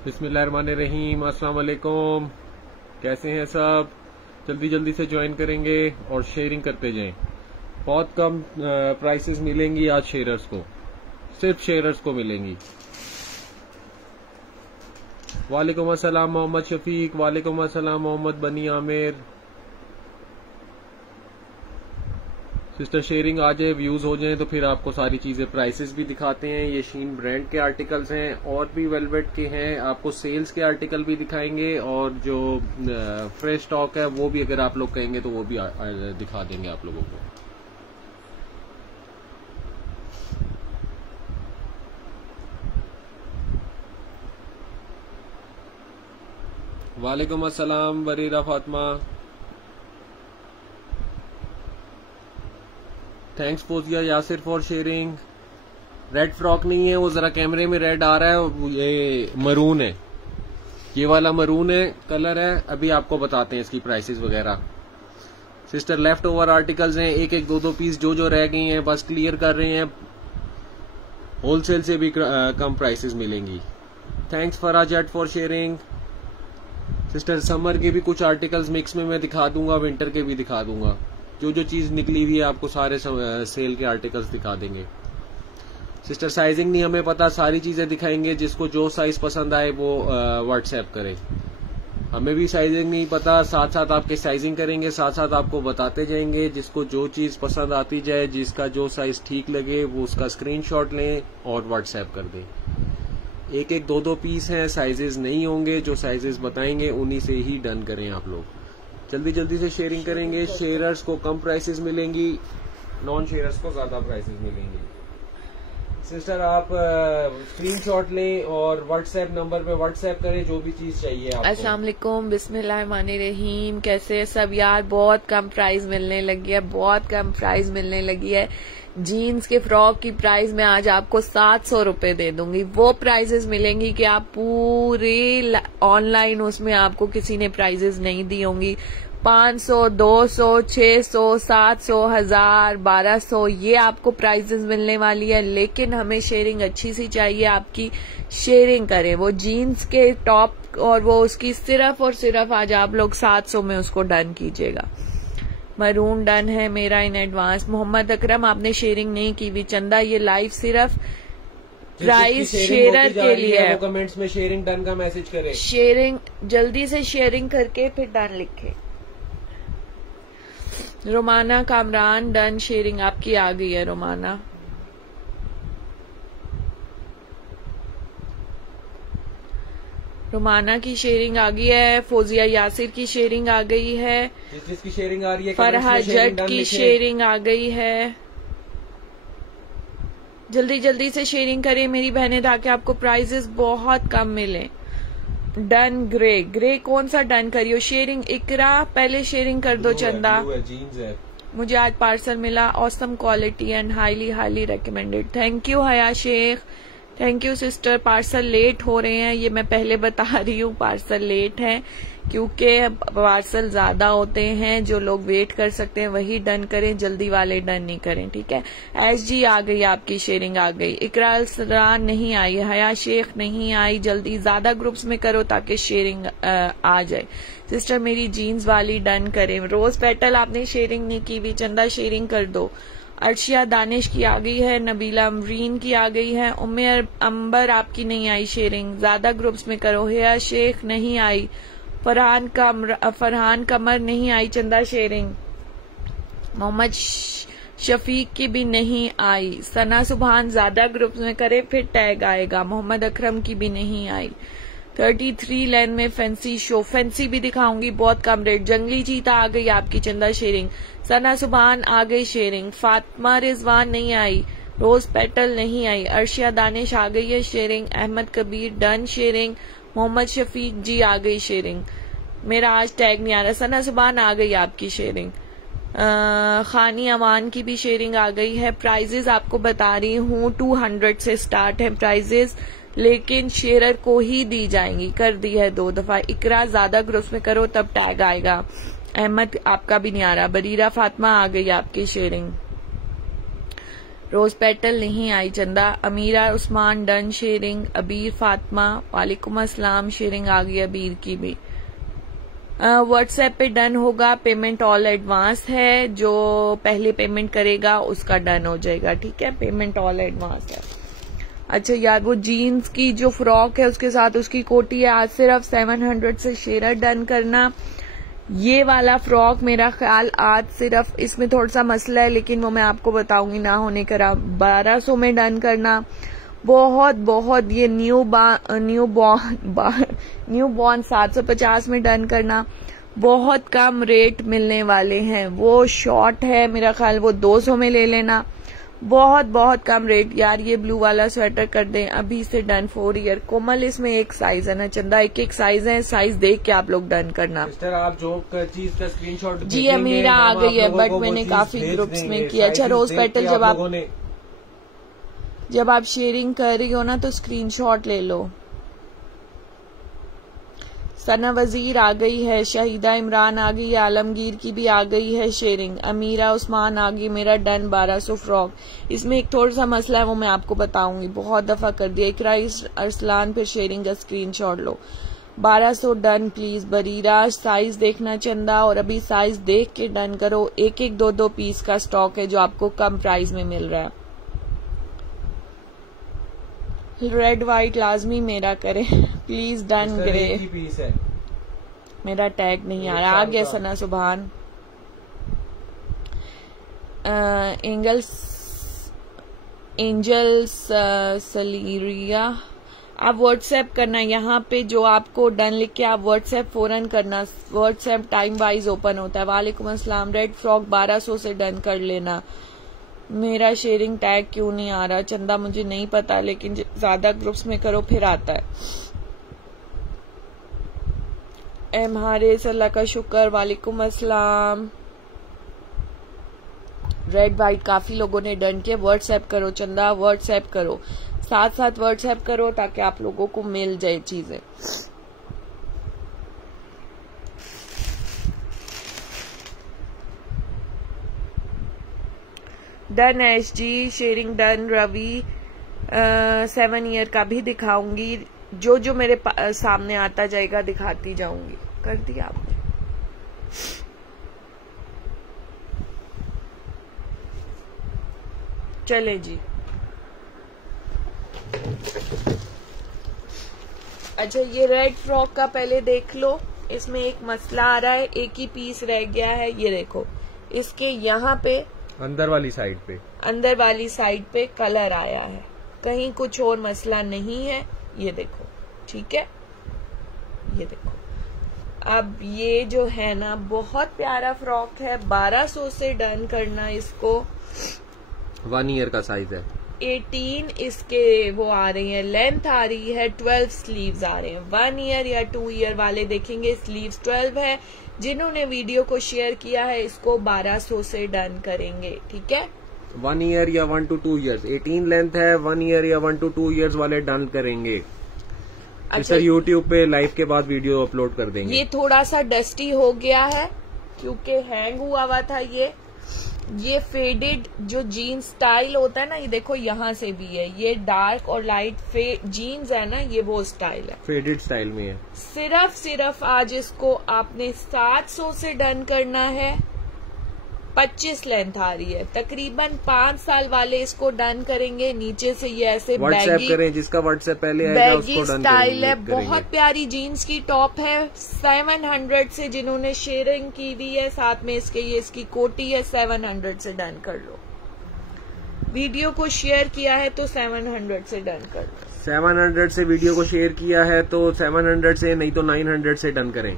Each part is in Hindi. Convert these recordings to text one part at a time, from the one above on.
बिस्मिल्लाहिर्रहमानिर्रहीम। अस्सलाम वालेकुम। कैसे हैं सब? जल्दी जल्दी से ज्वाइन करेंगे और शेयरिंग करते जाएं। बहुत कम प्राइसेस मिलेंगी आज शेयरर्स को, सिर्फ शेयरर्स को मिलेंगी। वालेकुम अस्सलाम मोहम्मद शफीक। वालेकुम अस्सलाम मोहम्मद बनी आमिर। सिस्टर शेयरिंग आ जाए, व्यूज हो जाए तो फिर आपको सारी चीजें प्राइसेस भी दिखाते हैं। ये शीन ब्रांड के आर्टिकल्स हैं और भी वेलवेट के हैं। आपको सेल्स के आर्टिकल भी दिखाएंगे और जो फ्रेश स्टॉक है वो भी अगर आप लोग कहेंगे तो वो भी दिखा देंगे आप लोगों को। वालेकुम अस्सलाम Bareera Fatima. Thanks Fauzia Yasir for sharing. Red frock नहीं है, वो जरा कैमरे में रेड आ रहा है, ये मरून है, ये वाला मरून है कलर है। अभी आपको बताते हैं इसकी प्राइसेस वगैरह। सिस्टर लेफ्ट ओवर आर्टिकल्स हैं, एक एक दो दो पीस जो रह गई हैं बस क्लियर कर रहे हैं। होलसेल से भी कम प्राइसेस मिलेंगी। Thanks Faraz Jat for sharing. Sister Samar के भी कुछ आर्टिकल्स मिक्स में मैं दिखा दूंगा, विंटर के भी दिखा दूंगा। जो चीज निकली हुई है आपको सारे सेल के आर्टिकल्स दिखा देंगे। सिस्टर साइजिंग नहीं हमें पता, सारी चीजें दिखाएंगे। जिसको जो साइज पसंद आए वो व्हाट्सएप करे। हमें भी साइजिंग नहीं पता, साथ साथ आपके साइजिंग करेंगे, साथ साथ आपको बताते जाएंगे। जिसको जो चीज पसंद आती जाए, जिसका जो साइज ठीक लगे वो उसका स्क्रीनशॉट लें और व्हाट्सएप कर दें। एक एक दो पीस हैं, साइजेस नहीं होंगे। जो साइजेस बताएंगे उन्हीं से ही डन करें आप लोग। जल्दी जल्दी से शेयरिंग करेंगे। शेयरर्स को कम प्राइसेस मिलेंगी, नॉन शेयरर्स को ज्यादा प्राइसेस मिलेंगी। सिस्टर आप स्क्रीनशॉट लें और व्हाट्सएप नंबर पे व्हाट्सएप करें जो भी चीज चाहिए आपको। अस्सलाम वालेकुम, बिस्मिल्लाहिर्रहमानिर्रहीम। कैसे है सब यार? बहुत कम प्राइस मिलने लगी है, बहुत कम प्राइस मिलने लगी है। जीन्स के फ्रॉक की प्राइस मैं आज आपको 700 रुपए दे दूंगी। वो प्राइसेस मिलेंगी कि आप पूरे ऑनलाइन उसमें आपको किसी ने प्राइसेस नहीं दी होंगी। 500, 200, 600, 700, 1000, 1200 ये आपको प्राइसेस मिलने वाली है। लेकिन हमें शेयरिंग अच्छी सी चाहिए, आपकी शेयरिंग करें। वो जीन्स के टॉप और वो उसकी सिर्फ और सिर्फ आज आप लोग 700 में उसको डन कीजिएगा। मरून डन है मेरा इन एडवांस। मोहम्मद अकरम आपने शेयरिंग नहीं की हुई। चंदा ये लाइव सिर्फ प्राइस शेयरर के लिए है। वो कमेंट्स में शेयरिंग डन का मैसेज करें। शेयरिंग जल्दी से शेयरिंग करके फिर डन लिखे। रोमाना कामरान डन, शेयरिंग आपकी आ गई है रोमाना। रोमाना की शेयरिंग आ गई है। फोजिया यासिर की शेयरिंग आ गई है। जिसकी शेयरिंग आ रही है फरहा जट की शेयरिंग आ गई है। जल्दी जल्दी से शेयरिंग करें मेरी बहनें ताकि आपको प्राइजेस बहुत कम मिले। डन ग्रे कौन सा डन करियो? शेयरिंग इकरा पहले शेयरिंग कर दो। चंदा मुझे आज पार्सल मिला, awesome quality and highly recommended. Thank you Haya Shaikh, thank you sister. Parcel late हो रहे हैं, ये मैं पहले बता रही हूँ, पार्सल लेट है क्योंकि पार्सल ज्यादा होते हैं। जो लोग वेट कर सकते हैं वही डन करें, जल्दी वाले डन नहीं करें, ठीक है। SG आ गई, आपकी शेयरिंग आ गई। इकराल सरान नहीं आई, हया शेख नहीं आई। जल्दी ज्यादा ग्रुप्स में करो ताकि शेयरिंग आ जाए। सिस्टर मेरी जीन्स वाली डन करें। रोज पेटल आपने शेयरिंग नहीं की हुई, चंदा शेयरिंग कर दो। अर्शिया दानिश की आ गई है। नबीला अमरीन की आ गई है। उम्र अंबर आपकी नहीं आई शेयरिंग, ज्यादा ग्रुप्स में करो। हया शेख नहीं आई। फरहान कमर नहीं आई चंदा शेयरिंग। मोहम्मद शफीक की भी नहीं आई। सना सुबहान ज्यादा ग्रुप्स में करे फिर टैग आएगा। मोहम्मद अकरम की भी नहीं आई। 33 लेन में फैंसी शो, फैंसी भी दिखाऊंगी बहुत कम रेट। जंगली चीता आ गई आपकी चंदा शेयरिंग। सना सुबहान आ गई शेयरिंग। फातिमा रिजवान नहीं आई। रोज पेटल नहीं आई। अर्शिया दानिश आ गई है sharing. Ahmad Kabir done sharing. Mohammad Shafiq ji आ गई शेयरिंग। मेरा आज टैग नहीं आ रहा। सना सुबहान आ गई आपकी शेयरिंग। खानी अमान की भी शेयरिंग आ गई है। प्राइजेस आपको बता रही हूँ 200 से स्टार्ट है प्राइजेस, लेकिन शेयरर को ही दी जाएंगी। कर दी है 2 दफा। इकरा ज्यादा ग्रुप्स में करो तब टैग आएगा। अहमद आपका भी नहीं आ रहा। बरीरा फातिमा आ गई आपकी शेयरिंग। रोज पेटल नहीं आई चंदा। अमीरा उस्मान डन शेयरिंग। अबीर फातिमा वालेकुम अस्सलाम, शेयरिंग आ गई अबीर की भी। व्हाट्सएप पे डन होगा, पेमेंट ऑल एडवांस है, जो पहले पेमेंट करेगा उसका डन हो जाएगा, ठीक है, पेमेंट ऑल एडवांस है। अच्छा यार, वो जीन्स की जो फ्रॉक है उसके साथ उसकी कोटी है, आज सिर्फ 700 से शेयर डन करना। ये वाला फ्रॉक मेरा ख्याल आज सिर्फ, इसमें थोड़ा सा मसला है लेकिन वो मैं आपको बताऊंगी, ना होने करा 1200 में डन करना। बहुत बहुत ये न्यू बॉर्न 750 में डन करना। बहुत कम रेट मिलने वाले हैं। वो शॉर्ट है मेरा ख्याल, वो 200 में ले लेना। बहुत बहुत कम रेट यार। ये ब्लू वाला स्वेटर कर दें अभी से डन 4 ईयर। कोमल इसमें एक साइज है ना चंदा, एक साइज है, साइज देख के आप लोग डन करना। सिस्टर आप जो चीज का स्क्रीनशॉट जी अमीरा आ गई है, बट मैंने काफी ग्रुप्स में किया। अच्छा रोज पेटल, जब आप शेयरिंग कर रही हो ना तो स्क्रीनशॉट ले लो। सना वजीर आ गई है, शहीदा इमरान आ गई है, आलमगीर की भी आ गई है शेयरिंग। अमीरा उस्मान आ गई, मेरा डन 1200 फ्रॉक। इसमें एक थोड़ा सा मसला है, वो मैं आपको बताऊंगी, बहुत दफा कर दिया। इकरा अरसलान फिर शेयरिंग का screenshot low. 1200 done please. Bareera size देखना चंदा, और अभी साइज देख के डन करो। एक एक दो पीस का स्टॉक है जो आपको कम प्राइस में मिल रहा है। रेड व्हाइट लाजमी मेरा करे प्लीज डन ग्रे। पीस है, मेरा टैग नहीं आ रहा। आ गया सना सुभान। एंजल्स सलीरिया, आप व्हाट्सएप करना यहाँ पे, जो आपको डन लिख के आप व्हाट्सएप फौरन करना। व्हाट्सएप टाइम वाइज ओपन होता है। वालेकुम अस्सलाम। रेड फ्रॉक 1200 से डन कर लेना। मेरा शेयरिंग टैग क्यों नहीं आ रहा चंदा, मुझे नहीं पता, लेकिन ज्यादा ग्रुप्स में करो फिर आता है। एम हारिस, अल्लाह का शुक्र। वालेकुम अस्सलाम। रेड वाइट काफी लोगों ने डन किया। व्हाट्सएप करो चंदा, व्हाट्सएप करो, साथ साथ व्हाट्सएप करो ताकि आप लोगों को मिल जाए चीजें। Done S G, sharing done. Ravi 7 year का भी दिखाऊंगी, जो मेरे सामने आता जाएगा दिखाती जाऊंगी। कर दिया आपने? चले जी। अच्छा ये रेड फ्रॉक का पहले देख लो। इसमें एक मसला आ रहा है, एक ही पीस रह गया है। ये देखो, इसके यहाँ पे अंदर वाली साइड पे कलर आया है, कहीं कुछ और मसला नहीं है। ये देखो, ठीक है, ये देखो। अब ये जो है ना बहुत प्यारा फ्रॉक है, 1200 से डन करना इसको। 1 ईयर का साइज है। 18 इसके वो आ रही है, लेंथ आ रही है, 12 स्लीव्स आ रहे हैं। 1 ईयर या 2 ईयर वाले देखेंगे स्लीव्स 12 है। जिन्होंने वीडियो को शेयर किया है इसको 1200 से डन करेंगे, ठीक है। 1 ईयर या 1 to 2 ईयर्स, 18 लेंथ है। 1 ईयर या 1 to 2 ईयर्स वाले डन करेंगे। अच्छा, यूट्यूब पे लाइव के बाद वीडियो अपलोड कर देंगे। ये थोड़ा सा डस्टी हो गया है क्योंकि हैंग हुआ हुआ था। ये फेडेड जो जीन्स स्टाइल होता है ना, ये देखो यहाँ से भी है। ये डार्क और लाइट जीन्स है ना, ये वो स्टाइल है, फेडेड स्टाइल में है। सिर्फ आज इसको आपने 700 से डन करना है। 25 लेंथ आ रही है, तकरीबन 5 साल वाले इसको डन करेंगे। नीचे से ये ऐसे व्हाट्सएप करें, जिसका व्हाट्सएप पहले आएगा उसको डन स्टाइल है। बहुत प्यारी जीन्स की टॉप है। 700 से जिन्होंने शेयरिंग की हुई है, साथ में इसकी कोटी है, 700 से डन कर लो। वीडियो को शेयर किया है तो 700 से डन कर लो। 700 से वीडियो को शेयर किया है तो 700 से, नहीं तो 900 से डन करें।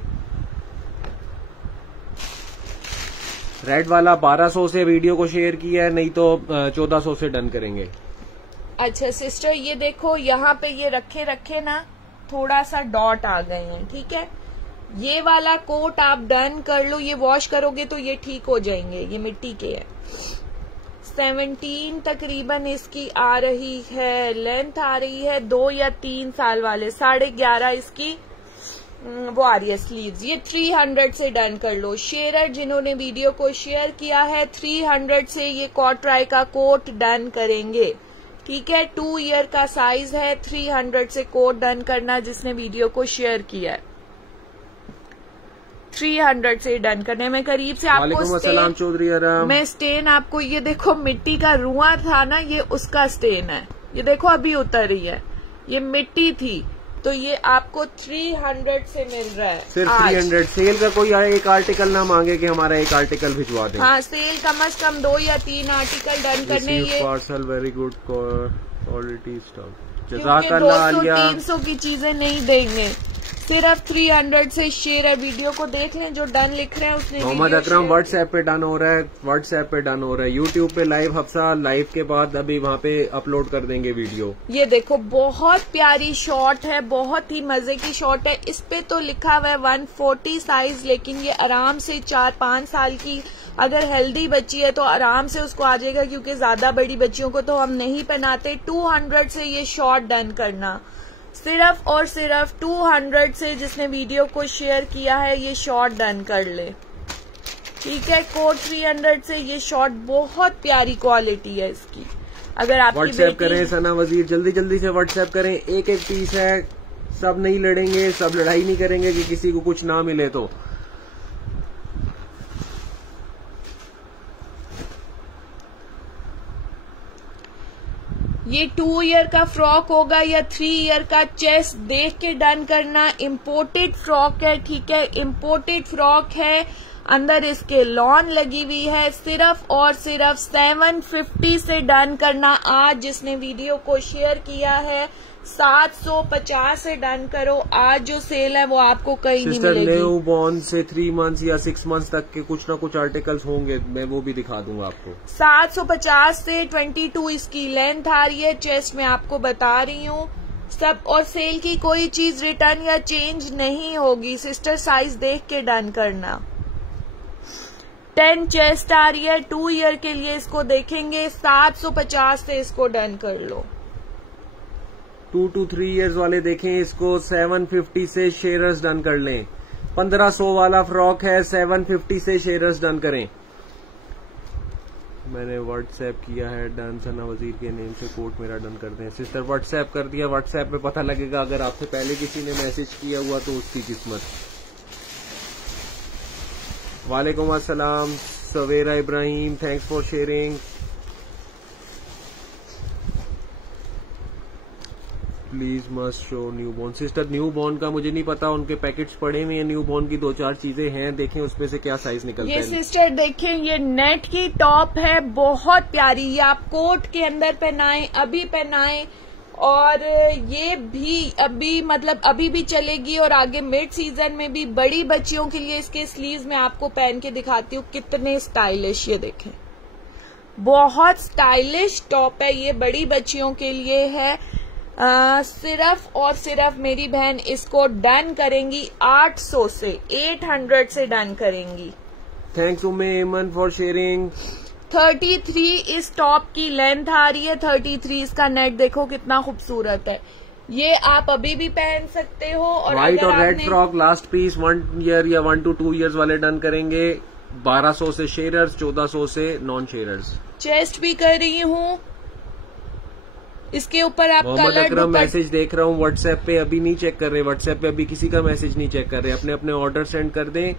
रेड वाला 1200 से वीडियो को शेयर किया है, नहीं तो 1400 से डन करेंगे। अच्छा सिस्टर, ये देखो यहाँ पे ये रखे ना, थोड़ा सा डॉट आ गए हैं, ठीक है। ये वाला कोट आप डन कर लो, ये वॉश करोगे तो ये ठीक हो जाएंगे। ये मिट्टी के हैं। 17 तकरीबन इसकी आ रही है, लेंथ आ रही है 2 या 3 साल वाले। 11.5 इसकी वो आ रही है स्लीव्स, ये 300 से डन कर लो। शेयरर जिन्होंने वीडियो को शेयर किया है 300 से ये कॉटराई का कोट डन करेंगे, ठीक है। 2 ईयर का साइज है, 300 से कोट डन करना जिसने वीडियो को शेयर किया है। 300 से डन करने में करीब से आपको स्टेन, चौधरी आराम, मैं स्टेन आपको ये देखो मिट्टी का रुआ था ना, ये उसका स्टेन है, ये देखो अभी उतर रही है, ये मिट्टी थी, तो ये आपको 300 से मिल रहा है सिर्फ 300। सेल का कोई एक आर्टिकल ना मांगे कि हमारा एक आर्टिकल भिजवा दें। हाँ, सेल कम से कम 2 या 3 आर्टिकल डन करने। ये parcel very good quality stock, जज़ाकल्लाह आलिया। 200-300 की चीजें नहीं देंगे, सिर्फ 300 से शेयर है। वीडियो को देख लें, जो डन लिख रहे हैं उसने। मोहम्मद अकरम व्हाट्सएप पे डन हो रहा है, व्हाट्सएप पे डन हो रहा है। यूट्यूब पे लाइव हफ्सा, लाइव के बाद अभी वहाँ पे अपलोड कर देंगे वीडियो। ये देखो बहुत प्यारी शॉर्ट है, बहुत ही मजे की शॉर्ट है। इस पे तो लिखा हुआ है 140 साइज, लेकिन ये आराम से 4-5 साल की अगर हेल्दी बच्ची है तो आराम से उसको आ जाएगा, क्योंकि ज्यादा बड़ी बच्चियों को तो हम नहीं पहनाते। 200 से ये शॉर्ट डन करना, सिर्फ और सिर्फ 200 से जिसने वीडियो को शेयर किया है ये शॉर्ट डन कर ले, ठीक है। कोट 300 से ये शॉर्ट बहुत प्यारी क्वालिटी है इसकी। अगर आप व्हाट्सएप करें सना वजीर, जल्दी जल्दी से व्हाट्सएप करें। एक एक पीस है, सब नहीं लड़ेंगे, सब लड़ाई नहीं करेंगे कि किसी को कुछ ना मिले। तो ये 2 ईयर का फ्रॉक होगा या 3 ईयर का, चेस्ट देख के डन करना। इम्पोर्टेड फ्रॉक है, ठीक है, इम्पोर्टेड फ्रॉक है, अंदर इसके लॉन लगी हुई है। सिर्फ और सिर्फ 750 से डन करना। आज जिसने वीडियो को शेयर किया है 750 से डन करो। आज जो सेल है वो आपको कहीं नहीं मिलेगी। न्यू बॉर्न से 3 मंथ्स या 6 मंथ्स तक के कुछ ना कुछ आर्टिकल्स होंगे, मैं वो भी दिखा दूंगा आपको। 750 से 22 इसकी लेंथ आ रही है, चेस्ट में आपको बता रही हूँ सब। और सेल की कोई चीज रिटर्न या चेंज नहीं होगी। सिस्टर साइज देख के डन करना। 10 चेस्ट आ रही है, 2 ईयर के लिए इसको देखेंगे। 750 से इसको डन कर लो। 2 to 3 इयर्स वाले देखें इसको 750 से शेयर्स डन कर लें। 1500 वाला फ्रॉक है, 750 से शेयर्स डन करें। मैंने व्हाट्सएप किया है, डन सना वजीर के नेम से कोट मेरा डन कर दें। सिस्टर व्हाट्सएप कर दिया, व्हाट्सएप पे पता लगेगा। अगर आपसे पहले किसी ने मैसेज किया हुआ तो उसकी किस्मत। वालेकुम अस्सलाम Savera Ibrahim, thanks for sharing. Please must show new born. Sister new born का मुझे नहीं पता, उनके पैकेट्स पड़े हुए हैं। न्यू बॉर्न की 2-4 चीजें हैं, देखें उसमें से क्या साइज निकलता है। ये सिस्टर देखें, ये नेट की टॉप है, बहुत प्यारी। ये आप कोट के अंदर पहनाएं, अभी पहनाएं, और ये भी अभी मतलब अभी भी चलेगी और आगे मिड सीजन में भी। बड़ी बच्चियों के लिए इसके स्लीव्स में आपको पहन के दिखाती हूँ कितने स्टाइलिश। ये देखें, बहुत स्टाइलिश टॉप है, ये बड़ी बच्चियों के लिए है। सिर्फ और सिर्फ मेरी बहन इसको डन करेंगी 800 से, 800 से डन करेंगी। थैंक्स उम्मे एमन फॉर शेयरिंग। 33 इस टॉप की लेंथ आ रही है, 33 इसका नेट देखो कितना खूबसूरत है। ये आप अभी भी पहन सकते हो। और व्हाइट और red frock last piece 1 year या 1 to 2 इयर्स वाले डन करेंगे। 1200 से शेयरर्स, 1400 से नॉन शेयरर्स। चेस्ट भी कर रही हूँ, इसके ऊपर आप मोहम्मद अकरम मैसेज देख रहा हूँ व्हाट्सएप पे, अभी नहीं चेक कर रहे। व्हाट्सएप पे अभी किसी का मैसेज नहीं चेक कर रहे। अपने अपने ऑर्डर सेंड कर दें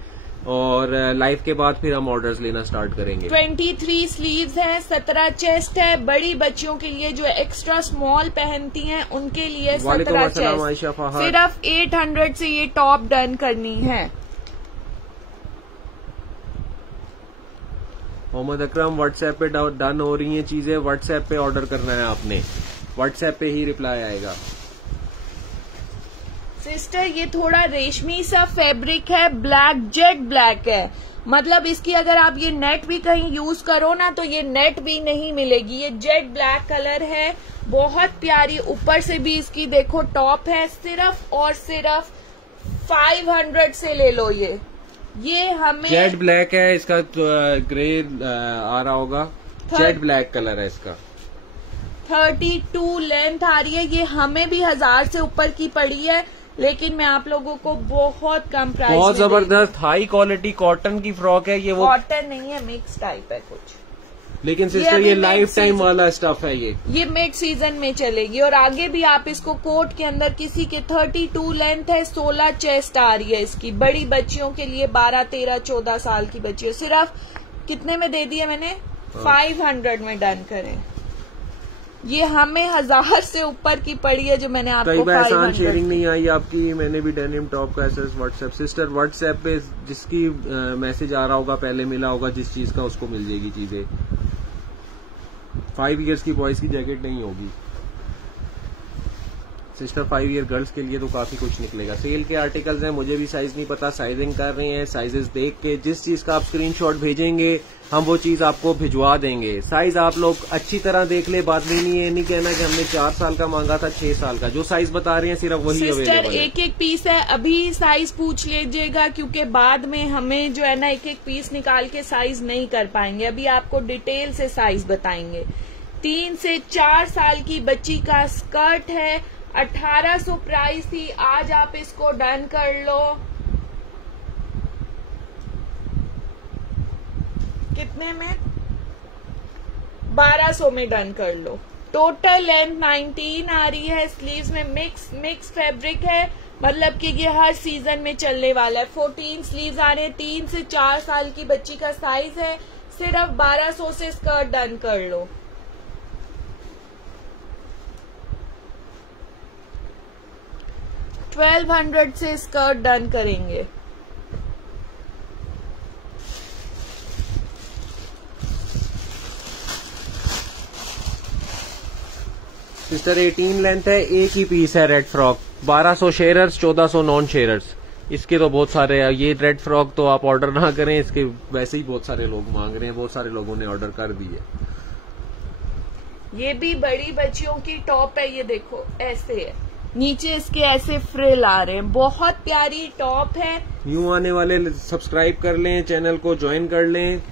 और लाइव के बाद फिर हम ऑर्डर्स लेना स्टार्ट करेंगे। 23 स्लीव्स हैं, 17 चेस्ट है। बड़ी बच्चियों के लिए जो एक्स्ट्रा स्मॉल पहनती हैं उनके लिए 17 चेस्ट। सिर्फ 800 से ये टॉप डन करनी है। मोहम्मद अकरम व्हाट्सएप पे डन हो रही हैं चीजें, व्हाट्सएप पे ऑर्डर करना है आपने, व्हाट्सएप पे ही रिप्लाई आएगा। सिस्टर ये थोड़ा रेशमी सा फैब्रिक है, ब्लैक, जेट ब्लैक है। मतलब इसकी अगर आप ये नेट भी कहीं यूज करो ना तो ये नेट भी नहीं मिलेगी। ये जेट ब्लैक कलर है, बहुत प्यारी। ऊपर से भी इसकी देखो टॉप है। सिर्फ और सिर्फ 500 से ले लो। ये हमें जेट ब्लैक है, इसका ग्रे आ रहा होगा। जेट ब्लैक कलर है इसका। 32 लेंथ आ रही है। ये हमें भी 1000 से ऊपर की पड़ी है। लेकिन मैं आप लोगों को बहुत कम प्राइस, बहुत जबरदस्त हाई क्वालिटी कॉटन की फ्रॉक है ये। वो कॉटन नहीं है, मिक्स टाइप है कुछ, लेकिन सिस्टर ये लाइफ टाइम वाला स्टफ है। ये मिड सीजन में चलेगी और आगे भी आप इसको कोट के अंदर, किसी के 32 लेंथ है, 16 चेस्ट आ रही है इसकी, बड़ी बच्चियों के लिए 12, 13, 14 साल की बच्चियों। सिर्फ कितने में दे दिया मैंने? 500 में डन करें। ये हमें 1000 से ऊपर की पड़ी है जो मैंने आपको। कई बार आसान शेयरिंग नहीं आई आपकी। मैंने भी डेनिम टॉप का एसएस व्हाट्सएप, सिस्टर व्हाट्सएप पे जिसकी मैसेज आ रहा होगा, पहले मिला होगा जिस चीज का, उसको मिल जाएगी चीजें। 5 ईयर्स की बॉयज की जैकेट नहीं होगी सिस्टर, 5 ईयर गर्ल्स के लिए तो काफी कुछ निकलेगा। सेल के आर्टिकल्स हैं, मुझे भी साइज नहीं पता, साइजिंग कर रहे हैं। साइजेस देख के जिस चीज का आप स्क्रीनशॉट भेजेंगे हम वो चीज आपको भिजवा देंगे। साइज आप लोग अच्छी तरह देख ले, बात भी नहीं है, नहीं कहना कि हमने 4 साल का मांगा था, 6 साल का। जो साइज बता रहे हैं सिर्फ वही अवेलेबल है। एक पीस है, अभी साइज पूछ लीजिएगा क्योंकि बाद में हमें जो है ना एक पीस निकाल के साइज नहीं कर पाएंगे। अभी आपको डिटेल से साइज बताएंगे। 3 से 4 साल की बच्ची का स्कर्ट है, 1800 प्राइस थी, आज आप इसको डन कर लो। कितने में? 1200 में डन कर लो। टोटल लेंथ 19 आ रही है, स्लीव्स में मिक्स फैब्रिक है, मतलब कि ये हर सीजन में चलने वाला है। 14 स्लीव्स आ रहे हैं, 3 से 4 साल की बच्ची का साइज है, सिर्फ 1200 से स्कर्ट डन कर लो। 1200 से स्कर्ट डन करेंगे। सिस्टर 18 लेंथ है, एक ही पीस है red frock, 1200 sharers, 1400 non sharers. इसके तो बहुत सारे है। ये रेड फ्रॉक तो आप ऑर्डर ना करें, इसके वैसे ही बहुत सारे लोग मांग रहे हैं, बहुत सारे लोगों ने ऑर्डर कर दी है। ये भी बड़ी बच्चियों की टॉप है, ये देखो ऐसे है, नीचे इसके ऐसे फ्रिल आ रहे हैं, बहुत प्यारी टॉप है। न्यू आने वाले सब्सक्राइब कर लें, चैनल को ज्वाइन कर लें।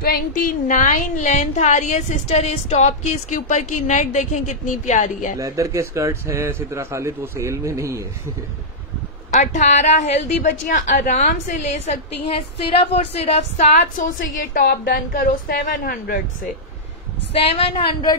29 लेंथ आ रही है सिस्टर इस टॉप की। इसके ऊपर की नेट देखें कितनी प्यारी है। लेदर के स्कर्ट्स हैं सिद्रा खालिद, वो सेल में नहीं है। 18 हेल्दी बच्चियां आराम से ले सकती हैं। सिर्फ और सिर्फ 700 से ये टॉप डन करो, 700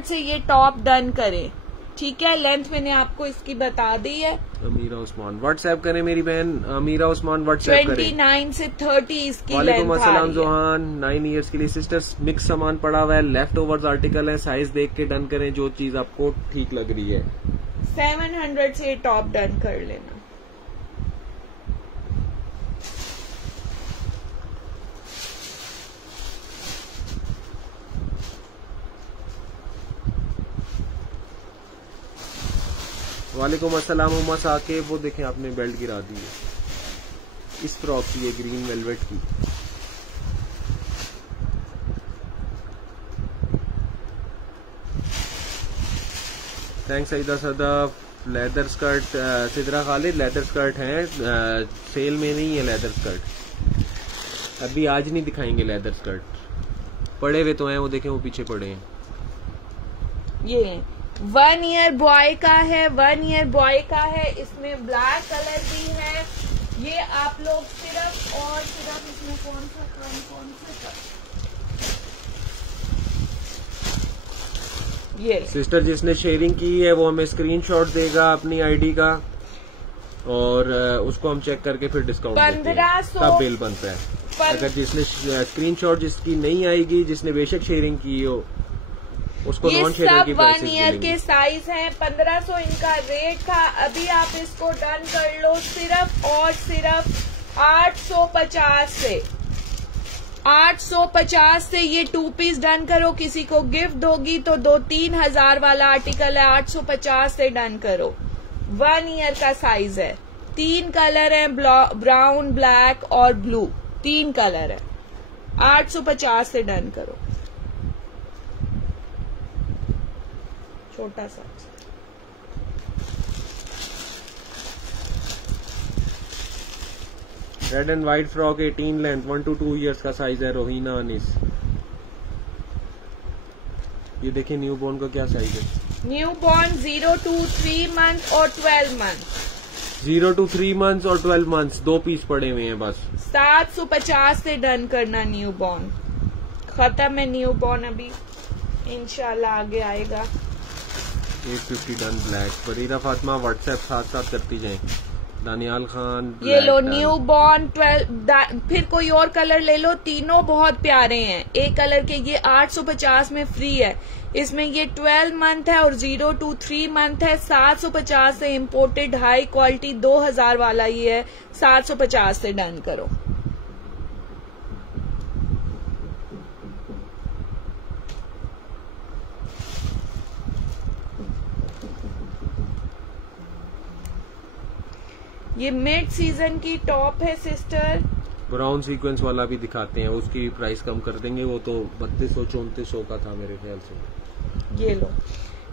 से ये टॉप डन करें, ठीक है। लेंथ मैंने आपको इसकी बता दी है। अमीरा उस्मान व्हाट्सएप करें, मेरी बहन अमीरा उस्मान व्हाट्सएप करें। 29 से 30 इसकी लेंथ। वालेकुम अस्सलाम जोहान, 9 ईयर्स के लिए सिस्टर्स मिक्स सामान पड़ा हुआ है, लेफ्ट ओवर्स आर्टिकल है, साइज देख के डन करें जो चीज आपको ठीक लग रही है। 700 से टॉप डन कर लेना। वालेकुम अस्सलाम उम्मा साकिब, वो देखें आपने बेल्ट गिरा दी है इस फ्रॉक की, ये ग्रीन वेलवेट की। Thanks Saeeda Sadaf. Leather skirt Sidra Khalid, leather skirt है, सेल में नहीं है लेदर स्कर्ट। अभी आज नहीं दिखाएंगे लेदर स्कर्ट, पड़े हुए तो हैं, वो देखें वो पीछे पड़े हैं। ये 1 ईयर बॉय का है, 1 ईयर बॉय का है, इसमें ब्लैक कलर भी है। ये आप लोग सिर्फ और सिर्फ इसमें कौन सा ये सिस्टर जिसने शेयरिंग की है वो हमें स्क्रीनशॉट देगा अपनी आईडी का, और उसको हम चेक करके फिर डिस्काउंट देते हैं, तब बिल बनता है। अगर जिसने स्क्रीनशॉट जिसकी नहीं आएगी, जिसने बेशक शेयरिंग की हो, उसको नॉन शेयर की प्राइसेस 1 ईयर के साइज हैं। 1500 इनका रेट था, अभी आप इसको डन कर लो सिर्फ और सिर्फ 850 से। 850 से ये 2 पीस डन करो, किसी को गिफ्ट दोगी तो 2-3 हजार वाला आर्टिकल है, 850 से डन करो। 1 ईयर का साइज है, 3 कलर है, ब्राउन, ब्लैक और ब्लू, 3 कलर है। 850 से डन करो, छोटा सा। Red and white frock 18 length, 1 to 2 years का साइज है। रोहिना अनिस, ये देखिए न्यू बॉर्न का क्या साइज है। न्यू बॉर्न 0 to 3 मंथ और 12 मंथ। 0 to 3 months और 12 months 2 पीस पड़े हुए हैं बस। 750 से डन करना। न्यू बॉर्न खत्म है, न्यू बॉर्न अभी इंशाल्लाह आगे आएगा। 850 done black. Farida Fatima WhatsApp साथ साथ करती जाएं। दानियाल खान ये लो न्यू बॉर्न 12। फिर कोई और कलर ले लो, तीनों बहुत प्यारे हैं। एक कलर के ये 850 में फ्री है। इसमें ये 12 मंथ है और 0 to 3 मंथ है। 750 से इम्पोर्टेड हाई क्वालिटी 2000 वाला ये है। 750 से डन करो। ये मिड सीजन की टॉप है सिस्टर। ब्राउन सीक्वेंस वाला भी दिखाते हैं, उसकी प्राइस कम कर देंगे। वो तो 3200-3400 का था मेरे ख्याल से। ये लो,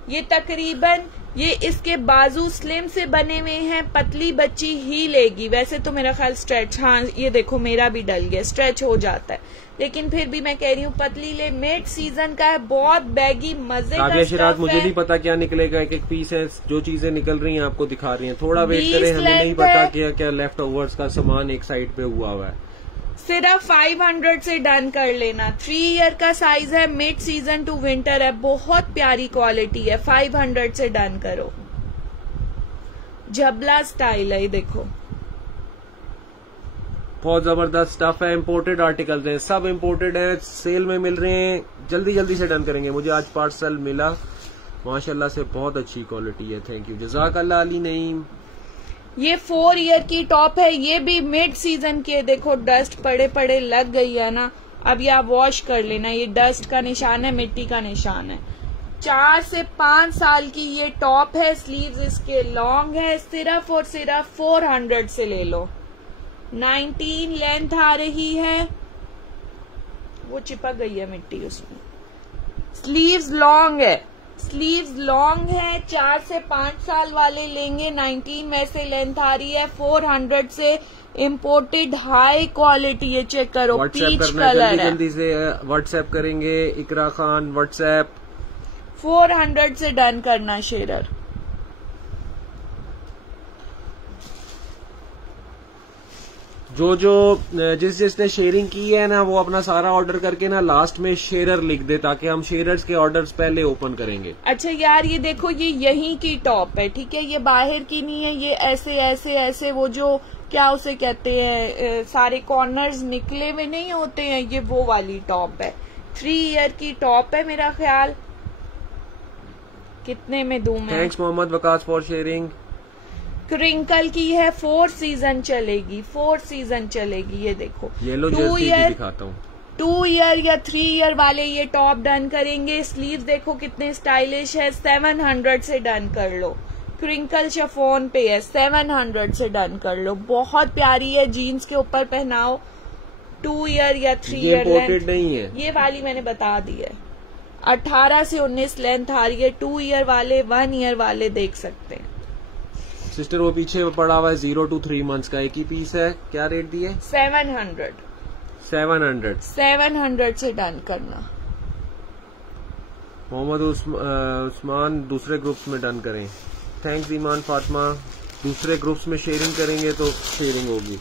ये तकरीबन ये इसके बाजू स्लिम से बने हुए हैं। पतली बच्ची ही लेगी। वैसे तो मेरा ख्याल स्ट्रेच, हाँ ये देखो मेरा भी डल गया, स्ट्रेच हो जाता है, लेकिन फिर भी मैं कह रही हूँ पतली ले। मिड सीजन का है, बहुत बैगी मजे का स्टफ मुझे है। नहीं पता क्या निकलेगा, एक एक पीस है। जो चीजें निकल रही हैं आपको दिखा रही हैं। थोड़ा वेट करें, हमें नहीं पता क्या क्या लेफ्ट ओवर्स का सामान एक साइड पे हुआ है। सिर्फ 500 से डन कर लेना। 3 ईयर का साइज है, मिड सीजन टू विंटर है, बहुत प्यारी क्वालिटी है। 500 से डन करो। जबला स्टाइल है, देखो बहुत जबरदस्त स्टफ है। इम्पोर्टेड आर्टिकल्स हैं, सब इम्पोर्टेड हैं, सेल में मिल रहे हैं। जल्दी जल्दी से डन करेंगे। मुझे आज पार्सल मिला माशाल्लाह से, बहुत अच्छी क्वालिटी है। थैंक यू, जज़ाकल्लाह अली नईम। ये 4 ईयर की टॉप है, ये भी मिड सीजन की है। देखो डस्ट पड़े पड़े लग गई है ना, अब ये आप वॉश कर लेना। ये डस्ट का निशान है, मिट्टी का निशान है। 4 से 5 साल की ये टॉप है। स्लीव्स इसके लॉन्ग है। सिर्फ और सिर्फ 400 से ले लो। 19 लेंथ आ रही है। वो चिपक गई है मिट्टी उसमें। स्लीव्स लॉन्ग है, स्लीव्स लॉन्ग है। 4 से 5 साल वाले लेंगे। 19 में से लेंथ आ रही है। 400 से इम्पोर्टेड हाई क्वालिटी। ये चेक करो, पीच कलर है। जल्दी से व्हाट्सएप करेंगे। इकरा खान व्हाट्सएप 400 से डन करना शेरर। जो जिसने शेयरिंग की है ना, वो अपना सारा ऑर्डर करके ना लास्ट में शेरर लिख दे, ताकि हम शेयरर्स के ऑर्डर्स पहले ओपन करेंगे। अच्छा यार, ये देखो ये यहीं की टॉप है, ठीक है, ये बाहर की नहीं है। ये ऐसे ऐसे ऐसे वो जो क्या उसे कहते हैं, सारे कॉर्नर्स निकले हुए नहीं होते हैं, ये वो वाली टॉप है। 3 ईयर की टॉप है मेरा ख्याल। कितने में दूं मैं? Thanks Mohammad Waqas for sharing. Crinkle की है, 4 सीजन चलेगी, 4 सीजन चलेगी। ये देखो, ये लो जर्सी की दिखाता हूँ। 2 ईयर या 3 ईयर वाले ये टॉप डन करेंगे। स्लीव देखो कितने स्टाइलिश है। 700 से डन कर लो। क्रिंकल शिफॉन पे है, 700 से डन कर लो। बहुत प्यारी है, जीन्स के ऊपर पहनाओ। 2 ईयर या 3 ईयर इम्पोर्टेड नहीं है। ये वाली मैंने बता दी है। 18 से 19 लेंथ आ रही है। 2 ईयर वाले, 1 ईयर वाले देख सकते हैं। सिस्टर वो पीछे पड़ा हुआ है 0 to 3 मंथ्स का, एक ही पीस है। क्या रेट दिए? 700 से डन करना। मोहम्मद उस्मान दूसरे ग्रुप्स में डन करें। थैंक्स ईमान फातिमा। दूसरे ग्रुप्स में शेयरिंग करेंगे तो शेयरिंग होगी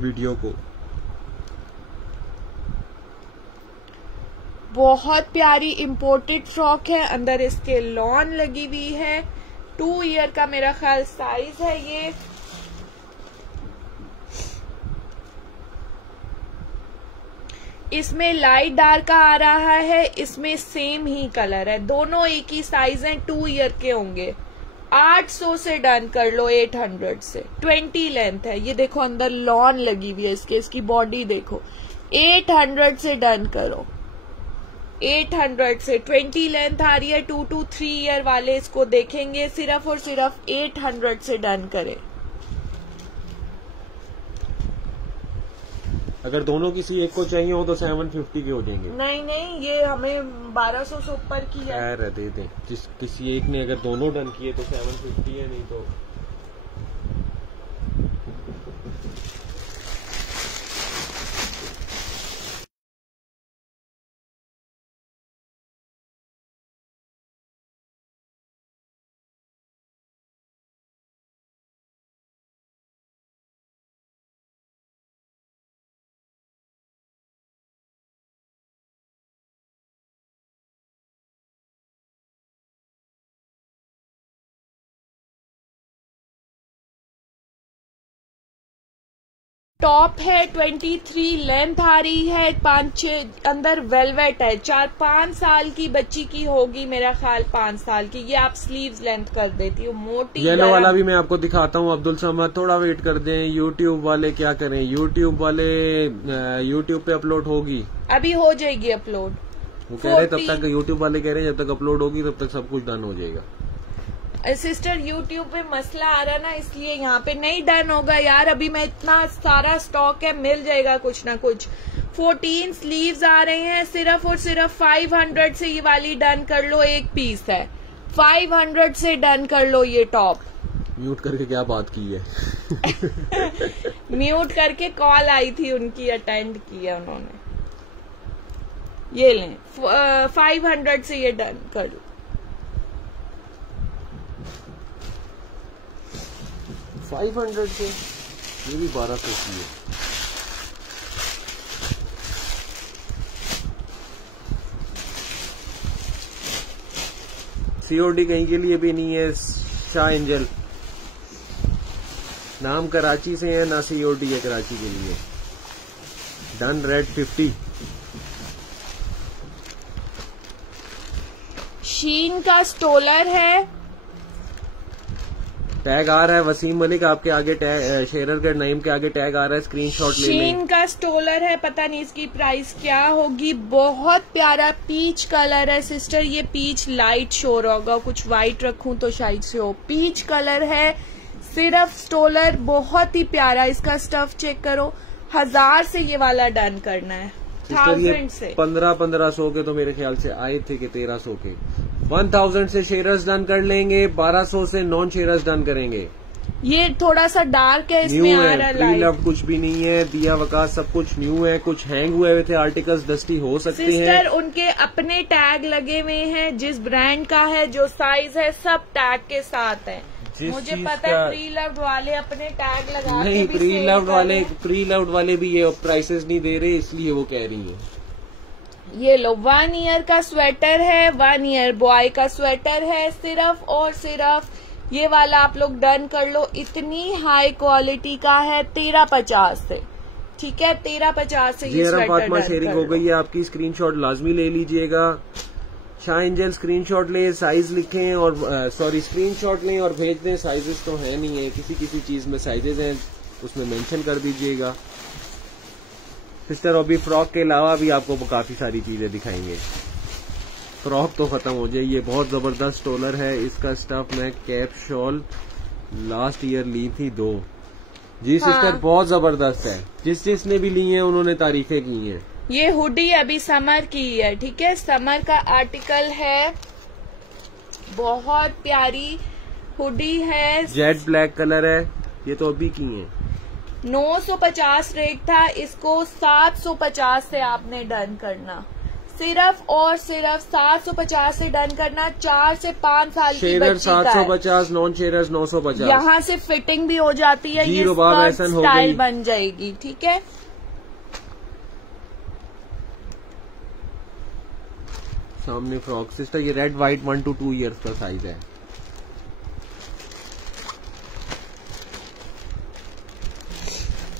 वीडियो को। बहुत प्यारी इम्पोर्टेड फ्रॉक है, अंदर इसके लॉन लगी हुई है। 2 ईयर का मेरा ख्याल साइज है ये। इसमें लाइट डार्क का आ रहा है, इसमें सेम ही कलर है। दोनों एक ही साइज हैं, 2 ईयर के होंगे। 800 से डन कर लो। 800 से 20 लेंथ है। ये देखो अंदर लॉन लगी हुई है इसके, इसकी बॉडी देखो। 800 से डन करो। 800 से 20 लेंथ आ रही है। 2 to 3 ईयर वाले इसको देखेंगे। सिर्फ और सिर्फ 800 से डन करें। अगर दोनों किसी एक को चाहिए हो तो 750 के हो जाएंगे। नहीं नहीं, ये हमें 1200 से ऊपर की है। खैर दे दें, जिस किसी एक ने अगर दोनों डन किए तो 750 है, नहीं तो टॉप है 23, लेंथ आ रही है 5-6, अंदर वेलवेट है। 4-5 साल की बच्ची की होगी मेरा ख्याल, 5 साल की। ये आप स्लीव्स लेंथ कर देती हो, मोटी। येलो वाला भी मैं आपको दिखाता हूँ। अब्दुल समद थोड़ा वेट कर दें। यूट्यूब वाले क्या करें, यूट्यूब वाले यूट्यूब पे अपलोड होगी, अभी हो जाएगी अपलोड। वो कह रहे तब तक, यूट्यूब वाले कह रहे हैं जब तक अपलोड होगी तब तक सब कुछ डन हो जाएगा। सिस्टर यूट्यूब पे मसला आ रहा ना, इसलिए यहाँ पे नहीं डन होगा यार। अभी मैं इतना सारा स्टॉक है, मिल जाएगा कुछ ना कुछ। 14 स्लीव्स आ रहे हैं, सिर्फ और सिर्फ 500 से ये वाली डन कर लो। एक पीस है, 500 से डन कर लो ये टॉप। म्यूट करके क्या बात की है? म्यूट करके कॉल आई थी उनकी, अटेंड किया उन्होंने। ये लें, 500 से ये डन कर लो। 500 से ये भी 1200 की है। COD कहीं के लिए भी नहीं है। शाह एंजल नाम कराची से है ना, COD है कराची के लिए। Done red 50। शीन का स्टोलर है, टैग आ रहा है वसीम मलिक आपके आगे, टैग शेरर के नेम के आगे टैग आ रहा है, स्क्रीनशॉट ले लें। शीन का स्टोलर है, पता नहीं इसकी प्राइस क्या होगी। बहुत प्यारा पीच कलर है सिस्टर, ये पीच लाइट शो होगा, कुछ व्हाइट रखूं तो शायद से हो। पीच कलर है, सिर्फ स्टोलर, बहुत ही प्यारा। इसका स्टफ चेक करो। 1000 से ये वाला डन करना है, 1000 से। 1500 के तो मेरे ख्याल से आए थे कि 1300 के। 1000 से शेयर्स डन कर लेंगे, 1200 से नॉन शेयर्स डन करेंगे। ये थोड़ा सा डार्क है, इसमें आ रहा है प्री लव्ड कुछ भी नहीं है, दिया वकास सब कुछ न्यू है। कुछ हैंग हुए थे आर्टिकल्स, डस्टी हो सकते हैं। सिस्टर उनके अपने टैग लगे हुए हैं, जिस ब्रांड का है, जो साइज है, सब टैग के साथ है। मुझे पता है प्री लव्ड वाले अपने टैग लगा नहीं, प्री लव्ड वाले भी ये प्राइसेस नहीं दे रहे, इसलिए वो कह रही है। ये लो, 1 ईयर का स्वेटर है, 1 ईयर बॉय का स्वेटर है। सिर्फ और सिर्फ ये वाला आप लोग डन कर लो। इतनी हाई क्वालिटी का है, 1350 से। ठीक है, 1350 से ये स्वेटर फातिमा शेयरिंग हो गई है आपकी, स्क्रीनशॉट लाजमी ले लीजिएगा। शाह एंजल स्क्रीनशॉट ले, साइज लिखें और स्क्रीनशॉट लें और भेज दें। साइजेस तो है नहीं है, किसी किसी चीज में साइजेस हैं, उसमें मेंशन कर दीजिएगा। सिस्टर अभी फ्रॉक के अलावा भी आपको काफी सारी चीजें दिखाएंगे। फ्रॉक तो खत्म हो जाए। ये बहुत जबरदस्त स्टोलर है, इसका स्टफ मैं कैप शॉल लास्ट ईयर ली थी 2। जी सिस्टर, बहुत जबरदस्त है। जिसने भी ली है उन्होंने तारीफें की हैं। ये हुडी अभी समर की है, ठीक है, समर का आर्टिकल है। बहुत प्यारी हुडी है, जेट ब्लैक कलर है। ये तो अभी की है। 950 रेट था, इसको 750 से आपने डन करना। सिर्फ और सिर्फ 750 से डन करना। 4 से 5 साल की बच्ची का है। 750, नॉन शेयरर्स 950। यहाँ से फिटिंग भी हो जाती है, ये स्टाइल बन जाएगी। ठीक है, सामने फ्रॉक सिस्टर, ये रेड व्हाइट 1 to 2 ईयर्स का साइज है।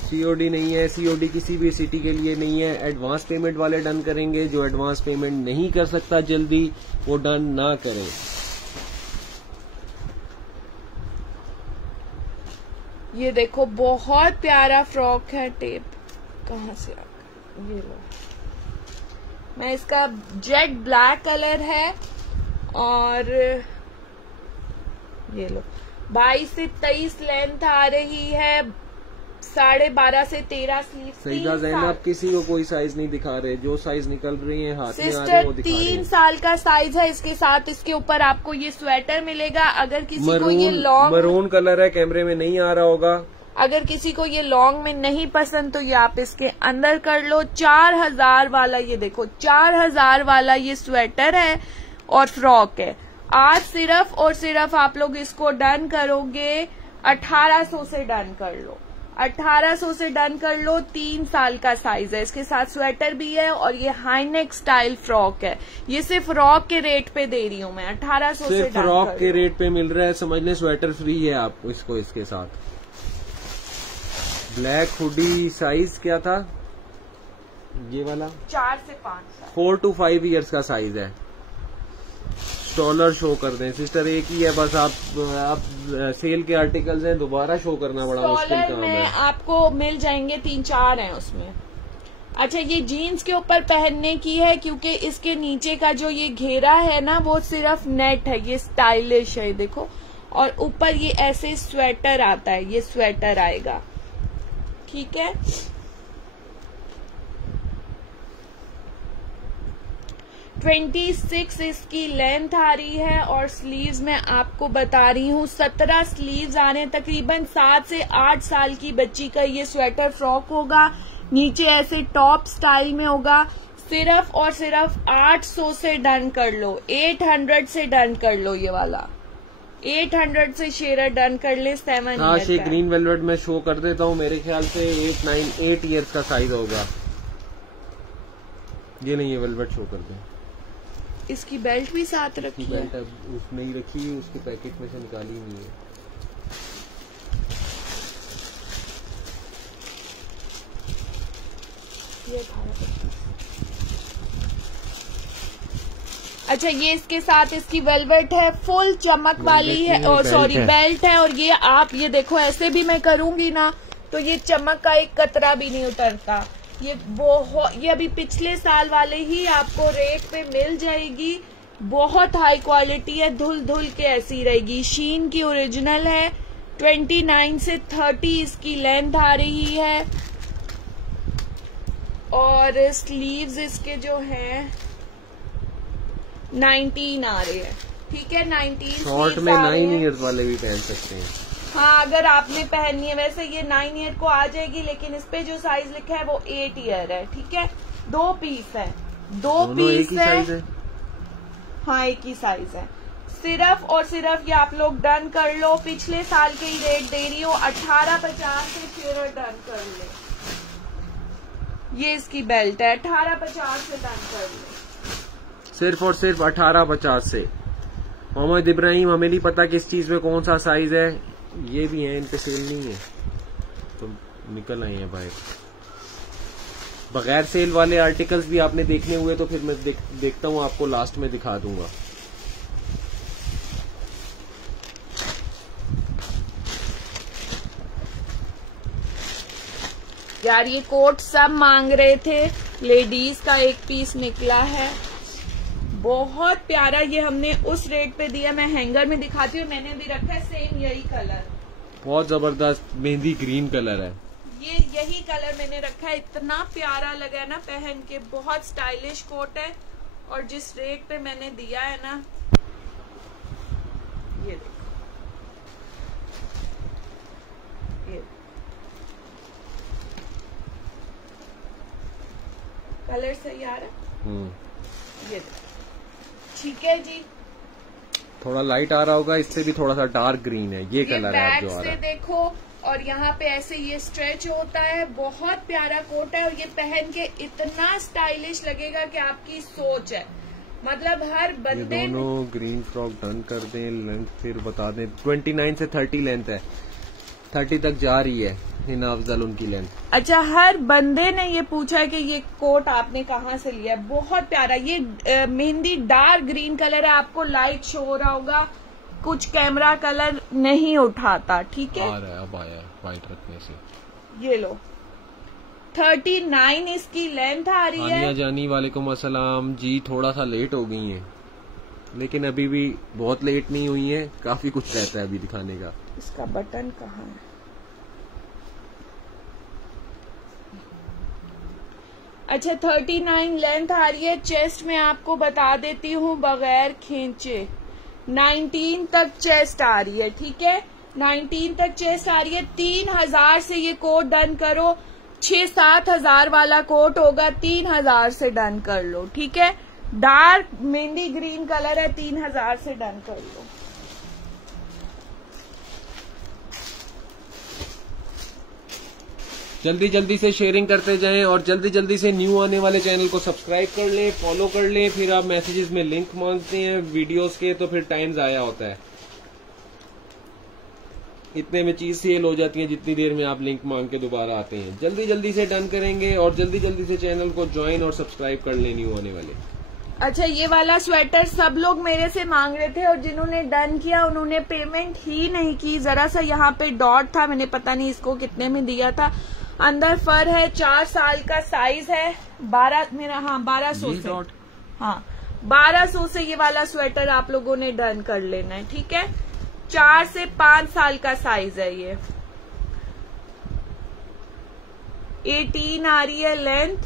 COD नहीं है, COD किसी भी सिटी के लिए नहीं है। एडवांस पेमेंट वाले डन करेंगे। जो एडवांस पेमेंट नहीं कर सकता जल्दी, वो डन ना करें। ये देखो, बहुत प्यारा फ्रॉक है। टेप कहाँ से आ गया? ये लो, मैं इसका जेट ब्लैक कलर है और ये लो 22 से 23 लेंथ आ रही है, 12.5 से 13 स्लीव। सईदा ज़ैनब, किसी को कोई साइज नहीं दिखा रहे, जो साइज निकल रही है हाथ में आ रहे सिस्टर वो दिखा रहे हैं। 3 साल का साइज है। इसके साथ इसके ऊपर आपको ये स्वेटर मिलेगा। अगर किसी को ये लॉन्ग मरून कलर है, कैमरे में नहीं आ रहा होगा। अगर किसी को ये लॉन्ग में नहीं पसंद तो ये आप इसके अंदर कर लो। 4000 वाला, ये देखो 4000 वाला ये स्वेटर है और फ्रॉक है। आज सिर्फ और सिर्फ आप लोग इसको डन करोगे 1800 से डन कर लो। 1800 से डन कर लो। 3 साल का साइज है, इसके साथ स्वेटर भी है और ये हाई नेक स्टाइल फ्रॉक है। ये सिर्फ फ्रॉक के रेट पे दे रही हूँ मैं, 1800 से डन फ्रॉक के रेट पे मिल रहा है, समझ लें स्वेटर फ्री है आप इसको इसके साथ। ब्लैक हुडी साइज क्या था ये वाला? 4 से 5 साल। 4 to 5 ईयर्स का साइज है। स्टॉलर शो कर दें सिस्टर, एक ही है बस। आप सेल के आर्टिकल्स हैं, दोबारा शो करना बड़ा मुश्किल काम है। आपको मिल जाएंगे 3-4 हैं उसमें। अच्छा, ये जीन्स के ऊपर पहनने की है क्योंकि इसके नीचे का जो ये घेरा है ना वो सिर्फ नेट है, ये स्टाइलिश है देखो। और ऊपर ये ऐसे स्वेटर आता है, ये स्वेटर आएगा, ठीक है। (26) इसकी लेंथ आ रही है और स्लीव्स मैं आपको बता रही हूँ 17 स्लीव्स आ रहे हैं। तकरीबन 7 से 8 साल की बच्ची का ये स्वेटर फ्रॉक होगा, नीचे ऐसे टॉप स्टाइल में होगा। सिर्फ और सिर्फ 800 से डन कर लो, 800 से डन कर लो, ये वाला 800 से शेयर डन कर ले। 7 हाँ, ये ग्रीन वेलवेट में शो कर देता हूँ, मेरे ख्याल से 8 ईयर्स का साइज होगा। ये नहीं है वेलवेट शो कर दे। इसकी बेल्ट भी साथ रखी है, बेल्ट अब उसमें ही रखी है, उसके पैकेट में से निकाली नहीं है। अच्छा, ये इसके साथ इसकी वेलवेट है, फुल चमक वाली है, और सॉरी बेल्ट है। और ये आप ये देखो, ऐसे भी मैं करूंगी ना तो ये चमक का एक कतरा भी नहीं उतरता। ये अभी पिछले साल वाले ही आपको रेट पे मिल जाएगी। बहुत हाई क्वालिटी है, धुल धुल के ऐसी रहेगी। शीन की ओरिजिनल है। 29 से 30 इसकी लेंथ आ रही है और स्लीव्स इसके जो हैं 19 आ रहे हैं, ठीक है। 19 शॉर्ट में 9 ईयर्स वाले भी पहन सकते हैं। हाँ, अगर आपने पहननी है। वैसे ये 9 ईयर को आ जाएगी, लेकिन इस पे जो साइज लिखा है वो 8 ईयर है, ठीक है। 2 पीस है, 2 पीस है। हाँ, एक ही साइज है। सिर्फ और सिर्फ ये आप लोग डन कर लो। पिछले साल के ही रेट दे रही हो, 1850 से शेयर डन कर ले। ये इसकी बेल्ट है, 1850 से डन कर ले। सिर्फ और सिर्फ 1850 से। मोहम्मद इब्राहिम, हमें नहीं पता किस चीज में कौन सा साइज है। ये भी है, इन पे सेल नहीं है तो निकल आए हैं बाहर। बगैर सेल वाले आर्टिकल्स भी आपने देखने हुए तो फिर मैं देखता हूँ, आपको लास्ट में दिखा दूंगा। यार, ये कोट सब मांग रहे थे, लेडीज का एक पीस निकला है, बहुत प्यारा। ये हमने उस रेट पे दिया, मैं हैंगर में दिखाती हूँ, मैंने भी रखा है सेम यही कलर। बहुत जबरदस्त मेहंदी ग्रीन कलर है। ये यही कलर मैंने रखा है, इतना प्यारा लगा है ना पहन के। बहुत स्टाइलिश कोट है और जिस रेट पे मैंने दिया है ना, ये देखो, ये कलर सही आ रहा है, ये देखो, ठीक है जी। थोड़ा लाइट आ रहा होगा, इससे भी थोड़ा सा डार्क ग्रीन है ये कलर है आप जो आ रहा है। देखो, और यहाँ पे ऐसे ये स्ट्रेच होता है, बहुत प्यारा कोट है। और ये पहन के इतना स्टाइलिश लगेगा कि आपकी सोच है, मतलब हर बंदे। ये दोनों ग्रीन फ्रॉक डन कर दें। लेंथ फिर बता दें, 29 से 30 लेंथ है, 30 तक जा रही है हिना अफजल उनकी लेंथ। अच्छा, हर बंदे ने ये पूछा है कि ये कोट आपने कहाँ से लिया है। बहुत प्यारा, ये मेहंदी डार्क ग्रीन कलर है, आपको लाइट शो हो रहा होगा, कुछ कैमरा कलर नहीं उठाता, ठीक है। आ रहा है, अब आया व्हाइट रखने से। ये लो, 39 इसकी लेंथ आ रही है। आनिया जानी, वालेकुम अस्सलाम जी। थोड़ा सा लेट हो गई हैं, लेकिन अभी भी बहुत लेट नहीं हुई है, काफी कुछ रहता है अभी दिखाने का। इसका बटन कहाँ है? अच्छा, 39 लेंथ आ रही है। चेस्ट में आपको बता देती हूँ बगैर खींचे, 19 तक चेस्ट आ रही है, ठीक है। 19 तक चेस्ट आ रही है। 3000 से ये कोट डन करो। 6-7 हजार वाला कोट होगा, 3000 से डन कर लो, ठीक है। डार्क मेहंदी ग्रीन कलर है, 3000 से डन कर लो। जल्दी जल्दी से शेयरिंग करते जाएं और जल्दी जल्दी से न्यू आने वाले चैनल को सब्सक्राइब कर लें, फॉलो कर लें। फिर आप मैसेजेस में लिंक मांगते हैं वीडियोस के, तो फिर टाइम जाया होता है। इतने में चीज सेल हो जाती है जितनी देर में आप लिंक मांग के दोबारा आते हैं। जल्दी जल्दी से डन करेंगे और जल्दी जल्दी से चैनल को ज्वाइन और सब्सक्राइब कर लेनी होने वाले। अच्छा, ये वाला स्वेटर सब लोग मेरे से मांग रहे थे और जिन्होंने डन किया उन्होंने पेमेंट ही नहीं की। जरा सा यहाँ पे डॉट था, मैंने पता नहीं इसको कितने में दिया था। अंदर फर है, 4 साल का साइज है, 1200 से, हाँ 1200 से ये वाला स्वेटर आप लोगों ने डन कर लेना है, ठीक है। 4 से 5 साल का साइज है ये। 18 आ रही है लेंथ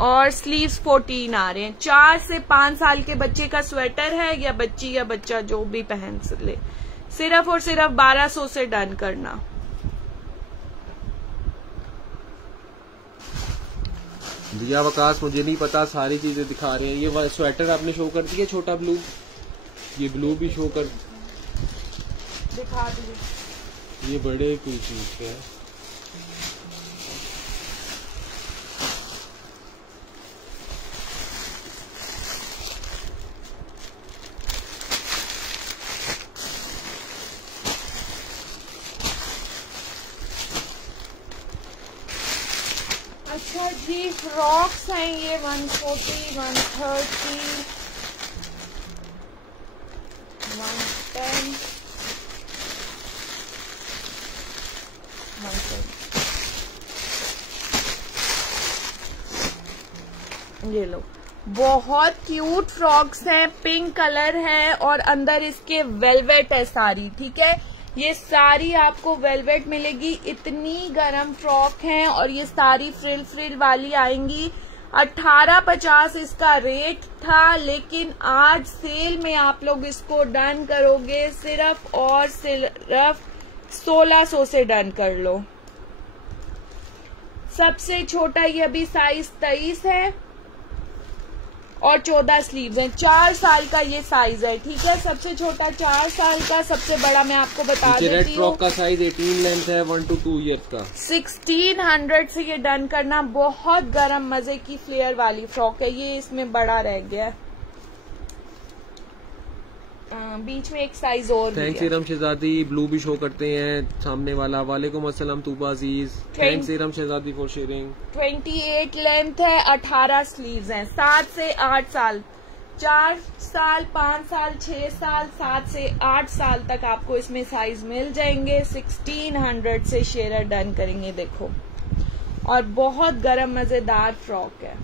और स्लीव्स 14 आ रहे हैं। 4 से 5 साल के बच्चे का स्वेटर है, या बच्ची या बच्चा जो भी पहन ले। सिर्फ और सिर्फ 1200 से डन करना। दिया वकास, मुझे नहीं पता, सारी चीजें दिखा रहे हैं। ये स्वेटर आपने शो कर दिया छोटा ब्लू, ये ब्लू भी शो कर दिखा दीजिए। ये बड़े कोई चीज का है। अच्छा जी, फ्रॉक्स हैं ये 140, 130, 110, 110। ये लो, बहुत क्यूट फ्रॉक्स हैं, पिंक कलर है और अंदर इसके वेलवेट है सारी, ठीक है। ये सारी आपको वेलवेट मिलेगी। इतनी गरम फ्रॉक हैं और ये सारी फ्रिल फ्रिल वाली आएंगी। 1850 इसका रेट था, लेकिन आज सेल में आप लोग इसको डन करोगे सिर्फ और सिर्फ 1600 से डन कर लो। सबसे छोटा ये अभी साइज 23 है और 14 स्लीव्स हैं। 4 साल का ये साइज है, ठीक है। सबसे छोटा 4 साल का, सबसे बड़ा मैं आपको बता देती हूँ। रेड फ्रॉक का साइज 18 लेंथ है, 1 to 2 ईयर्स का। 1600 से ये डन करना। बहुत गरम मजे की फ्लेयर वाली फ्रॉक है ये, इसमें बड़ा रह गया है, बीच में एक साइज और भी है। थैंक्स इरम शहजादी। ब्लू भी शो करते हैं सामने वाला। वालेकुम अस्सलाम तूबा अजीज। Thanks Iram Shahzadi for sharing. 28 length है, 18 स्लीव्स हैं। 7 से 8 साल, 4 साल, 5 साल, 6 साल, 7 से 8 साल तक आपको इसमें साइज मिल जाएंगे। 1600 से शेयर डन करेंगे, देखो। और बहुत गरम मजेदार फ्रॉक है।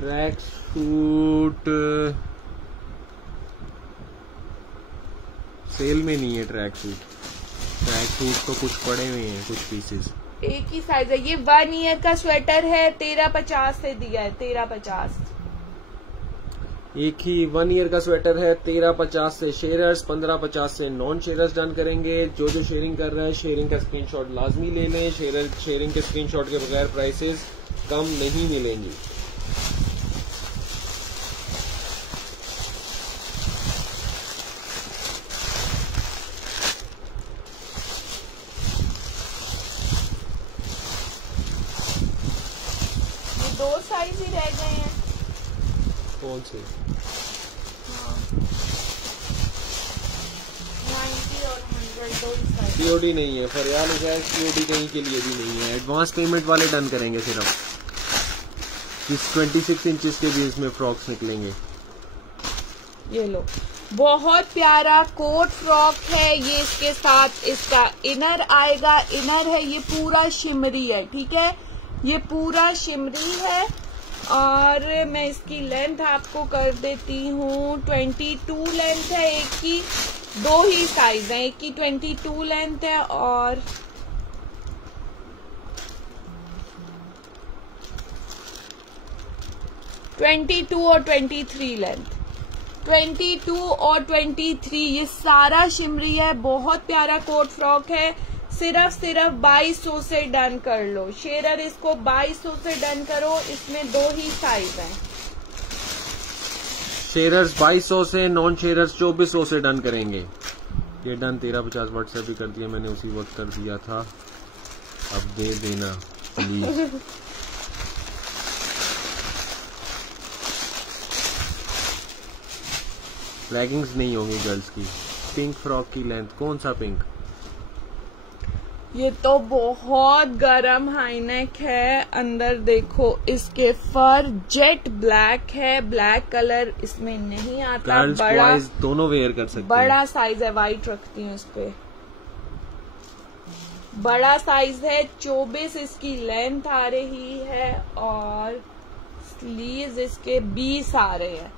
ट्रैक सूट सेल में नहीं है। ट्रैक सूट तो कुछ पड़े हुए हैं, कुछ पीसेस। एक ही साइज है ये। 1 ईयर का स्वेटर है, 1350 से दिया है, 1350। एक ही 1 ईयर का स्वेटर है, 1350 से शेयरर्स, 1550 से नॉन शेयरर्स डन करेंगे। जो जो शेयरिंग कर रहा है शेयरिंग का स्क्रीनशॉट लाजमी ले लें। शेयरिंग के स्क्रीनशॉट के बगैर प्राइसेस कम नहीं मिलेंगी। दो साइज ही रह गए हैं। कौन से? 90 और 100 दो ही साइज। सीओडी नहीं है, फरियाल हो जाए। सीओडी कहीं के लिए भी नहीं है। एडवांस पेमेंट वाले डन करेंगे सिर्फ। इस 26 इंचेस के भी इसमें फ्रॉक्स निकलेंगे। ये लो, बहुत प्यारा कोट फ्रॉक है ये। इसके साथ इसका इनर आएगा। इनर है ये पूरा शिमरी है, ठीक है। ये पूरा शिमरी है और मैं इसकी लेंथ आपको कर देती हूँ। 22 लेंथ है। एक की 2 ही साइज है, एक की 22 लेंथ है और 22 और 23 लेंथ। 22 और 23 ये सारा शिमरी है। बहुत प्यारा कोट फ्रॉक है। सिर्फ 2200 से डन कर लो। शेरर इसको 2200 से डन करो। इसमें 2 ही साइज हैं। शेयरर्स 2200 से, नॉन शेयरर्स 2400 से डन करेंगे। ये डन 1350 व्हाट्सएप भी कर दिया मैंने, उसी वक्त कर दिया था। अब दे देना। प्लीज। लेगिंग्स नहीं होंगी गर्ल्स की। पिंक फ्रॉक की लेंथ, कौन सा पिंक? ये तो बहुत गरम हाई नेक है। अंदर देखो इसके फर जेट ब्लैक है, ब्लैक कलर इसमें नहीं आता। गर्ल्स बड़ा बॉयज दोनों वेयर कर सकते हैं। बड़ा साइज है, वाइट रखती हूँ इस पे। बड़ा साइज है, 24 इसकी लेंथ आ रही है और स्लीव्स इसके 20 आ रहे हैं।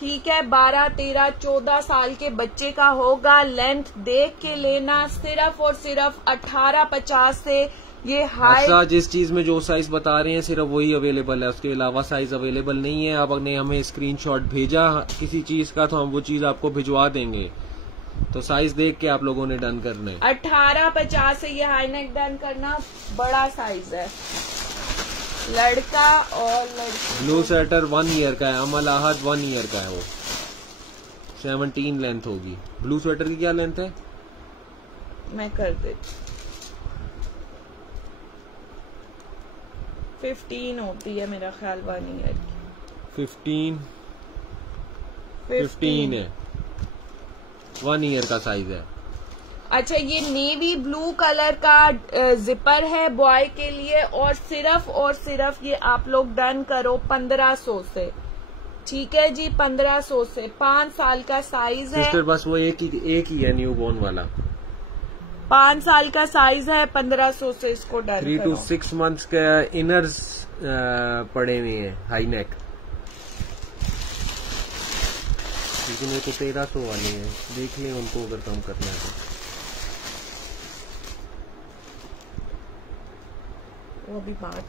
ठीक है, 12, 13, 14 साल के बच्चे का होगा। लेंथ देख के लेना। सिर्फ और सिर्फ 1850 से ये हाई। अच्छा, जिस चीज में जो साइज बता रहे हैं सिर्फ वही अवेलेबल है, उसके अलावा साइज अवेलेबल नहीं है। आपने हमें स्क्रीनशॉट भेजा किसी चीज का तो हम वो चीज आपको भिजवा देंगे। तो साइज देख के आप लोगों ने डन करना है। 1850 से ये हाई नेक डन करना। बड़ा साइज है, लड़का और लड़की। ब्लू स्वेटर 1 ईयर का है, अमल आहद 1 ईयर का है, वो 17 लेंथ होगी। ब्लू स्वेटर की क्या लेंथ है? मैं कर देती 15 होती है मेरा ख्याल 1 ईयर की। 15 है, 1 ईयर का साइज है। अच्छा, ये नेवी ब्लू कलर का जिपर है बॉय के लिए और सिर्फ ये आप लोग डन करो 1500 से। ठीक है जी, 1500 से। 5 साल का साइज है सिस्टर, बस वो एक ही है न्यू बोर्न वाला। 5 साल का साइज है, 1500 से इसको डन 3 करो। to 6 मंथ्स का इनर्स पड़े हुए हैं हाई नेक, लेकिन वो तो 1300 वाले हैं। देख लें उनको अगर कम करना है तो। वो भी बात,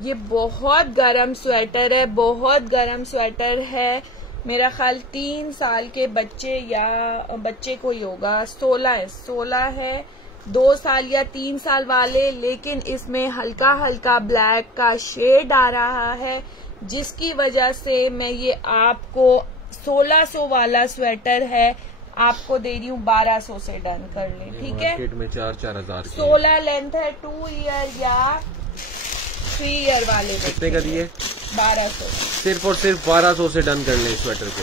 ये बहुत गरम स्वेटर है, बहुत गरम स्वेटर है। मेरा ख्याल 3 साल के बच्चे या बच्चे को ही होगा। 16 है 2 साल या 3 साल वाले, लेकिन इसमें हल्का हल्का ब्लैक का शेड आ रहा है, जिसकी वजह से मैं ये आपको 1600 वाला स्वेटर है आपको दे रही हूँ 1200 से डन कर ले। ठीक है, मार्केट में 4,000 16 लेंथ है। 2 ईयर या 3 ईयर वाले कितने का दिए? 1200। सिर्फ और सिर्फ 1200 से डन कर ले स्वेटर को।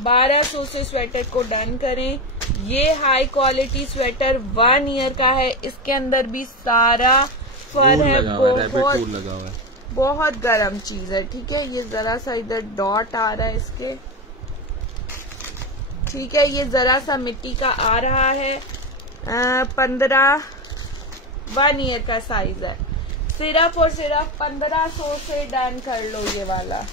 1200 से स्वेटर को डन करें। ये हाई क्वालिटी स्वेटर 1 ईयर का है। इसके अंदर भी सारा फर है, बहुत गर्म चीज है। ठीक है, ये जरा सा इधर डॉट आ रहा है इसके। ठीक है, ये जरा सा मिट्टी का आ रहा है। 1 ईयर का साइज है। सिर्फ और सिर्फ 1500 से डन कर लो ये वाला।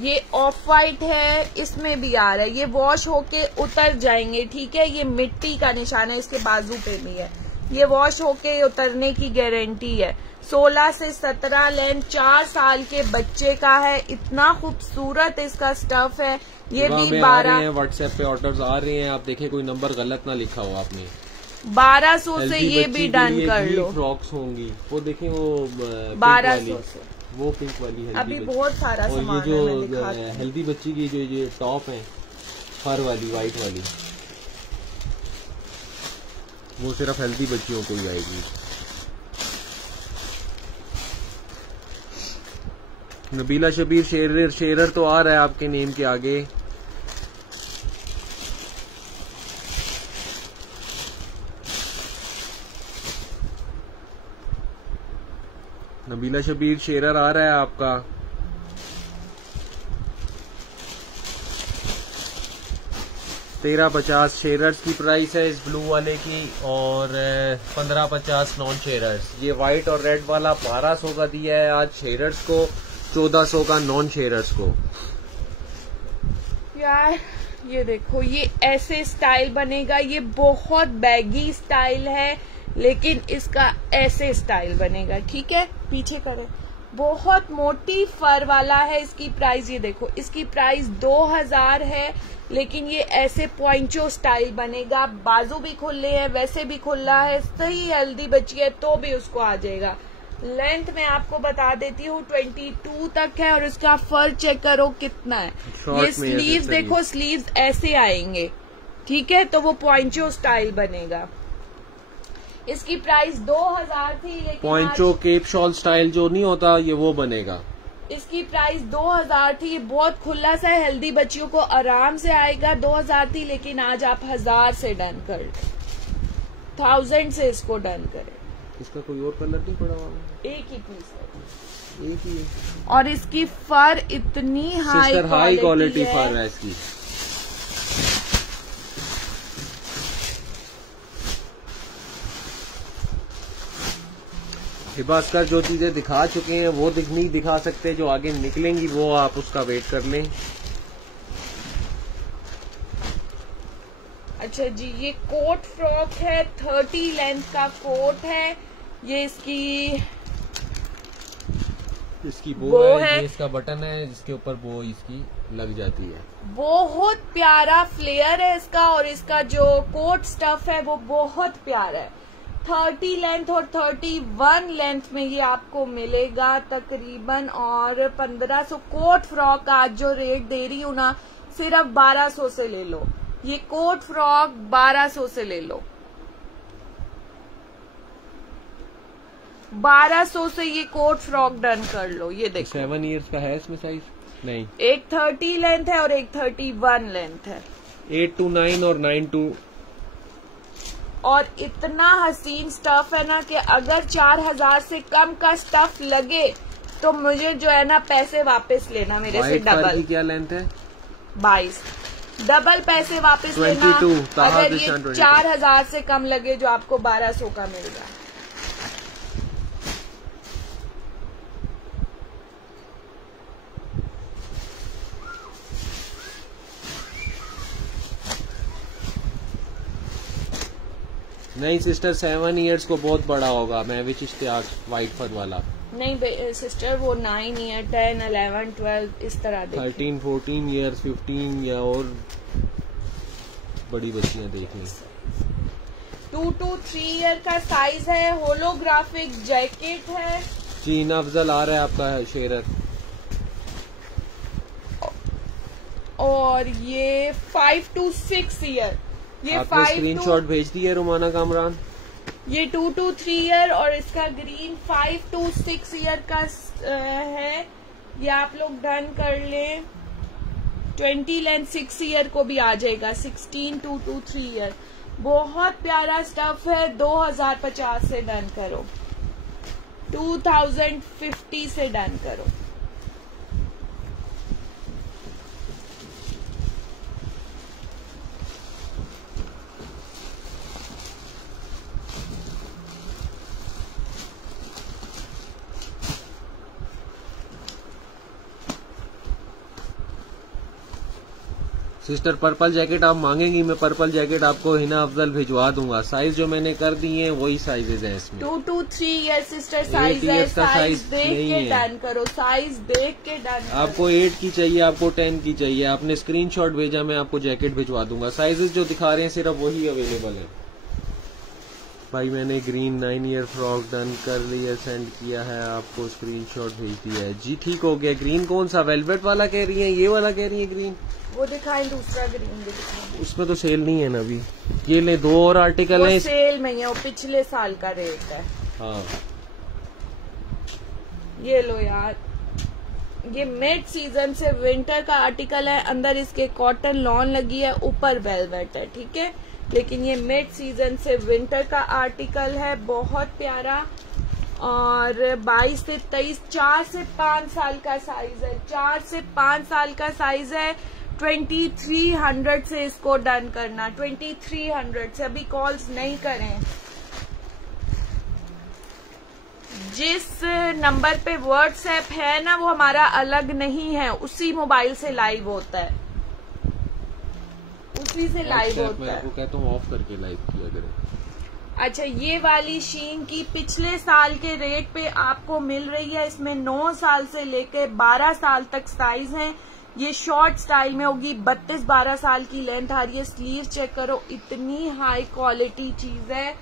ये ऑफ वाइट है, इसमें भी आ रहा है। ये वॉश होके उतर जाएंगे। ठीक है, ये मिट्टी का निशान है, इसके बाजू पे भी है। ये वॉश होके उतरने की गारंटी है। 16 से 17 लेंथ, 4 साल के बच्चे का है। इतना खूबसूरत इसका स्टफ है। ये भी 12 व्हाट्सएप पे ऑर्डर्स आ रहे हैं। आप देखें कोई नंबर गलत ना लिखा हो आपने। 1200 से ये भी डन कर लो। फ्रॉक्स होंगी, वो देखें वो 1200 से। वो पिंक वाली है। अभी बहुत सारा सामान है। और ये जो हेल्दी बच्ची की जो टॉप है फर वाली व्हाइट वाली, वो सिर्फ हेल्दी बच्चियों को ही आएगी। नबीला शबीर शेरर तो आ रहा है आपके नेम के आगे। नबीला शबीर शेरर आ रहा है आपका। $13.50 शेरर्स की प्राइस है इस ब्लू वाले की, और 15.50 नॉन शेरर्स। ये व्हाइट और रेड वाला 1200 का दिया है आज शेरर्स को, 1400 का नॉन शेरर्स को। यार ये देखो, ये ऐसे स्टाइल बनेगा। ये बहुत बैगी स्टाइल है, लेकिन इसका ऐसे स्टाइल बनेगा। ठीक है, पीछे करें। बहुत मोटी फर वाला है। इसकी प्राइस ये देखो, इसकी प्राइस 2000 है, लेकिन ये ऐसे पॉइंचो स्टाइल बनेगा। बाजू भी खुले हैं, वैसे भी खुला है। सही हेल्दी बच्ची है तो भी उसको आ जाएगा। लेंथ मैं आपको बता देती हूँ 22 तक है, और इसका फर चेक करो कितना है। ये स्लीव्स देखो, स्लीव्स ऐसे आएंगे। ठीक है, तो वो पॉइंचो स्टाइल बनेगा। इसकी प्राइस 2000 थी, लेकिन पॉइंचो केप शॉल स्टाइल जो नहीं होता ये वो बनेगा। इसकी प्राइस 2000 थी। बहुत खुला सा हेल्दी बच्चियों को आराम से आएगा। 2000 थी, लेकिन आज आप 1000 से डन कर, 1000 से इसको डन करें। इसका कोई और कलर नहीं पड़ा हुआ? एक ही पीस है, एक ही है। और इसकी फर इतनी हाई क्वालिटी फर है इसकी। हिबास्कर जो चीजें दिखा चुके हैं वो नहीं दिखा सकते, जो आगे निकलेंगी वो आप उसका वेट कर लें। अच्छा जी, ये कोट फ्रॉक है, 30 लेंथ का कोट है। ये इसकी बो है, ये इसका बटन है जिसके ऊपर बो इसकी लग जाती है। बहुत प्यारा फ्लेयर है इसका, और इसका जो कोट स्टफ है वो बहुत प्यारा है। 30 लेंथ और 31 लेंथ में ये आपको मिलेगा तकरीबन, और 1500 कोट फ्रॉक आज जो रेट दे रही हूँ ना, सिर्फ 1200 से ले लो। ये कोट फ्रॉक 1200 से ले लो, 1200 से ये कोट फ्रॉक डन कर लो। ये देखो 7 इयर्स का है इसमें साइज नहीं, एक 30 लेंथ है और एक 31 लेंथ है, 8 to 9 और 9 to। और इतना हसीन स्टफ है ना कि अगर 4000 से कम का स्टफ लगे तो मुझे जो है ना पैसे वापस लेना मेरे से डबल। क्या लेंथ है? 22, डबल पैसे वापस लेना। अगर ये 4000 से कम लगे जो आपको 1200 का मिल रहा है। नहीं सिस्टर, 7 इयर्स को बहुत बड़ा होगा। मैं विच इश्तियाक व्हाइट फर वाला नहीं सिस्टर, वो 9 ईयर 10 11 12 इस तरह 13 14 इयर्स 15 या और बड़ी बच्चियां देख लें। 2 to 3 ईयर का साइज है, होलोग्राफिक जैकेट है। जी अफजल आ रहा है आपका शेरर। और ये 5 to 6 ईयर, ये आपने स्क्रीनशॉट भेज दी है रुमाना कामरान। ये 2 to 3 ईयर और इसका ग्रीन 5 to 6 ईयर का है। ये आप लोग डन कर लें। 20 लेंथ 6 ईयर को भी आ जाएगा, 16 2 to 3 ईयर। बहुत प्यारा स्टफ है। 2050 से डन करो, 2050 से डन करो। सिस्टर पर्पल जैकेट आप मांगेंगी, मैं पर्पल जैकेट आपको हिना अफजल भिजवा दूंगा। साइज जो मैंने कर दी है वही साइजेज हैं इसमें। 2 to 3 ईयर सिस्टर साइज है। साइज देख के डन करो, साइज देख के डन। आपको 8 की चाहिए, आपको 10 की चाहिए, आपने स्क्रीनशॉट भेजा, मैं आपको जैकेट भिजवा दूंगा। साइजेस जो दिखा रहे हैं सिर्फ वही अवेलेबल है। भाई मैंने ग्रीन 9 ईयर फ्रॉक डन कर लिया, सेंड किया है, आपको स्क्रीनशॉट भेज दिया है। जी ठीक हो गया। ग्रीन कौन सा, वेलवेट वाला कह रही है, ये वाला कह रही है ग्रीन? वो दिखाएं, दूसरा ग्रीन दिखाएं। उसमें तो सेल नहीं है ना अभी। ये ले 2 और आर्टिकल हैं। सेल में है, वो पिछले साल का रेट है। हाँ ये लो यार, ये मिड सीजन से विंटर का आर्टिकल है। अंदर इसके कॉटन लॉन लगी है, ऊपर वेलवेट है, ठीक है। लेकिन ये मिड सीजन से विंटर का आर्टिकल है, बहुत प्यारा। और 22 से 23, 4 से 5 साल का साइज है, 4 से 5 साल का साइज है। 2300 से इसको डन करना, 2300 से। अभी कॉल्स नहीं करें। जिस नंबर पे व्हाट्सएप है ना वो हमारा अलग नहीं है, उसी मोबाइल से लाइव होता है, उसी से लाइव होता है। मैं आपको कहता हूँ ऑफ करके लाइव किया करें। अच्छा, ये वाली शीन की पिछले साल के रेट पे आपको मिल रही है। इसमें 9 साल से लेके 12 साल तक साइज है। ये शॉर्ट स्टाइल में होगी, 32-12 साल की लेंथ आ रही है। स्लीव चेक करो, इतनी हाई क्वालिटी चीज है।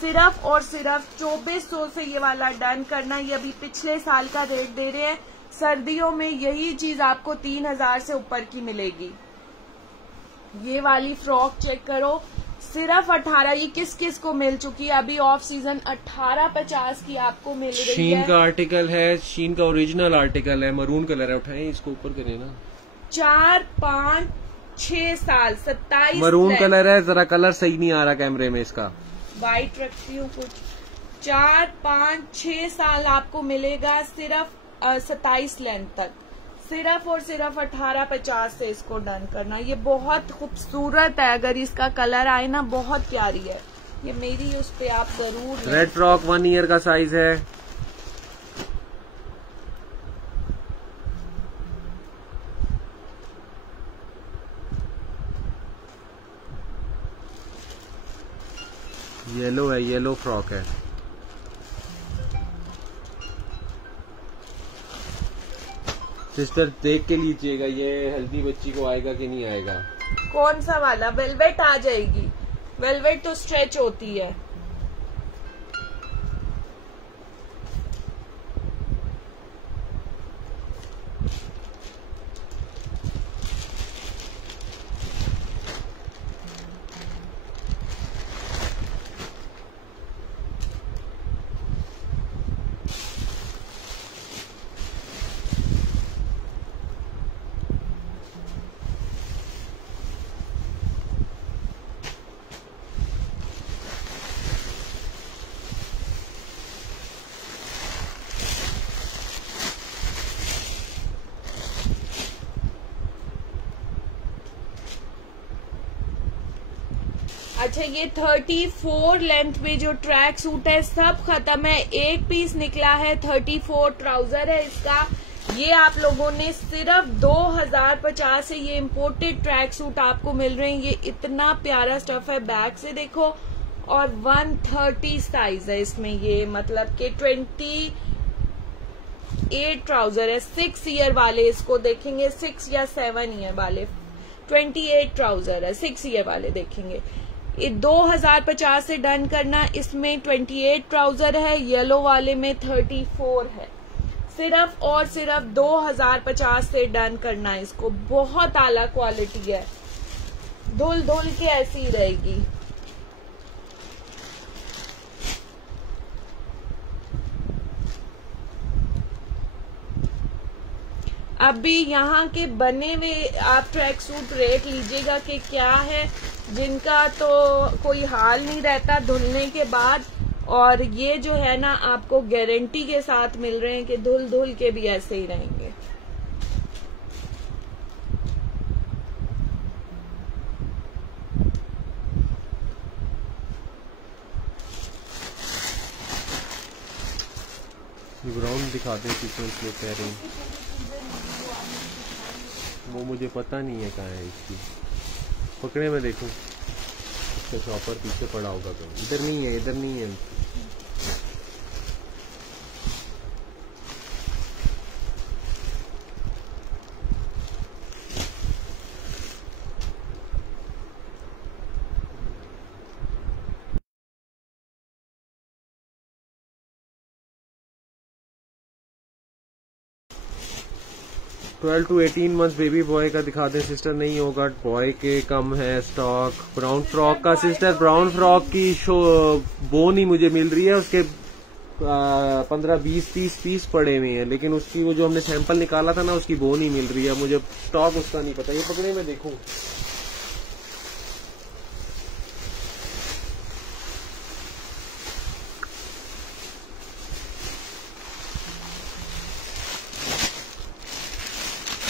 सिर्फ और सिर्फ 2400 से ये वाला डन करना। ये अभी पिछले साल का रेट दे रहे हैं। सर्दियों में यही चीज आपको 3000 से ऊपर की मिलेगी। ये वाली फ्रॉक चेक करो, सिर्फ 18। ये किस किस को मिल चुकी है अभी ऑफ सीजन, 1850 की आपको मिल रही है। शीन का आर्टिकल है, शीन का ओरिजिनल आर्टिकल है, मरून कलर है। उठाएं इसको ऊपर करें ना। 4, 5, 6 साल 27 मरून कलर है, जरा कलर सही नहीं आ रहा कैमरे में इसका। वाइट रखती हूँ कुछ। 4, 5, 6 साल आपको मिलेगा सिर्फ 27 लेंथ तक, सिर्फ और सिर्फ 1850 से इसको डन करना। ये बहुत खूबसूरत है, अगर इसका कलर आए ना बहुत प्यारी है। ये मेरी उस पे आप जरूर। रेड फ्रॉक 1 ईयर का साइज है। येलो है, येलो फ्रॉक है। सिस्टर देख के लीजिएगा ये हेल्दी बच्ची को आएगा कि नहीं आएगा। कौन सा वाला? वेलवेट आ जाएगी। वेलवेट तो स्ट्रेच होती है। अच्छा, ये 34 लेंथ में जो ट्रैक सूट है सब खत्म है, एक पीस निकला है। 34 ट्राउजर है इसका। ये आप लोगों ने सिर्फ 2050 से ये इम्पोर्टेड ट्रैक सूट आपको मिल रहे हैं। ये इतना प्यारा स्टफ है, बैक से देखो। और 130 साइज है इसमें। ये मतलब कि 28 ट्राउजर है। 6 ईयर वाले इसको देखेंगे, 6 या 7 ईयर वाले। 28 ट्राउजर है, 6 ईयर वाले देखेंगे। ये 2050 से डन करना। इसमें 28 ट्राउजर है, येलो वाले में 34 है। सिर्फ और सिर्फ 2050 से डन करना इसको। बहुत आला क्वालिटी है, धुल धुल के ऐसी रहेगी। अभी यहाँ के बने हुए आप ट्रैक सूट रेट लीजिएगा कि क्या है, जिनका तो कोई हाल नहीं रहता धुलने के बाद। और ये जो है ना आपको गारंटी के साथ मिल रहे हैं कि धुल धुल के भी ऐसे ही रहेंगे। ब्राउन दिखाते हैं सीक्वेंस में कह रहे हैं, वो मुझे पता नहीं है कहाँ है इसकी। पकड़े में देखूं, इसका शॉपर पीछे पड़ा होगा तो। इधर नहीं है, इधर नहीं है। 12 to 18 मंथ्स बेबी बॉय का दिखा दें सिस्टर। नहीं होगा, बॉय के कम है स्टॉक। ब्राउन फ्रॉक का सिस्टर, ब्राउन फ्रॉक की बोन ही मुझे मिल रही है, उसके 15-20-30 पीस पड़े हुए हैं, लेकिन उसकी वो जो हमने सैंपल निकाला था ना उसकी बोन ही मिल रही है। मुझे स्टॉक उसका नहीं पता। ये पकड़े में देखूं,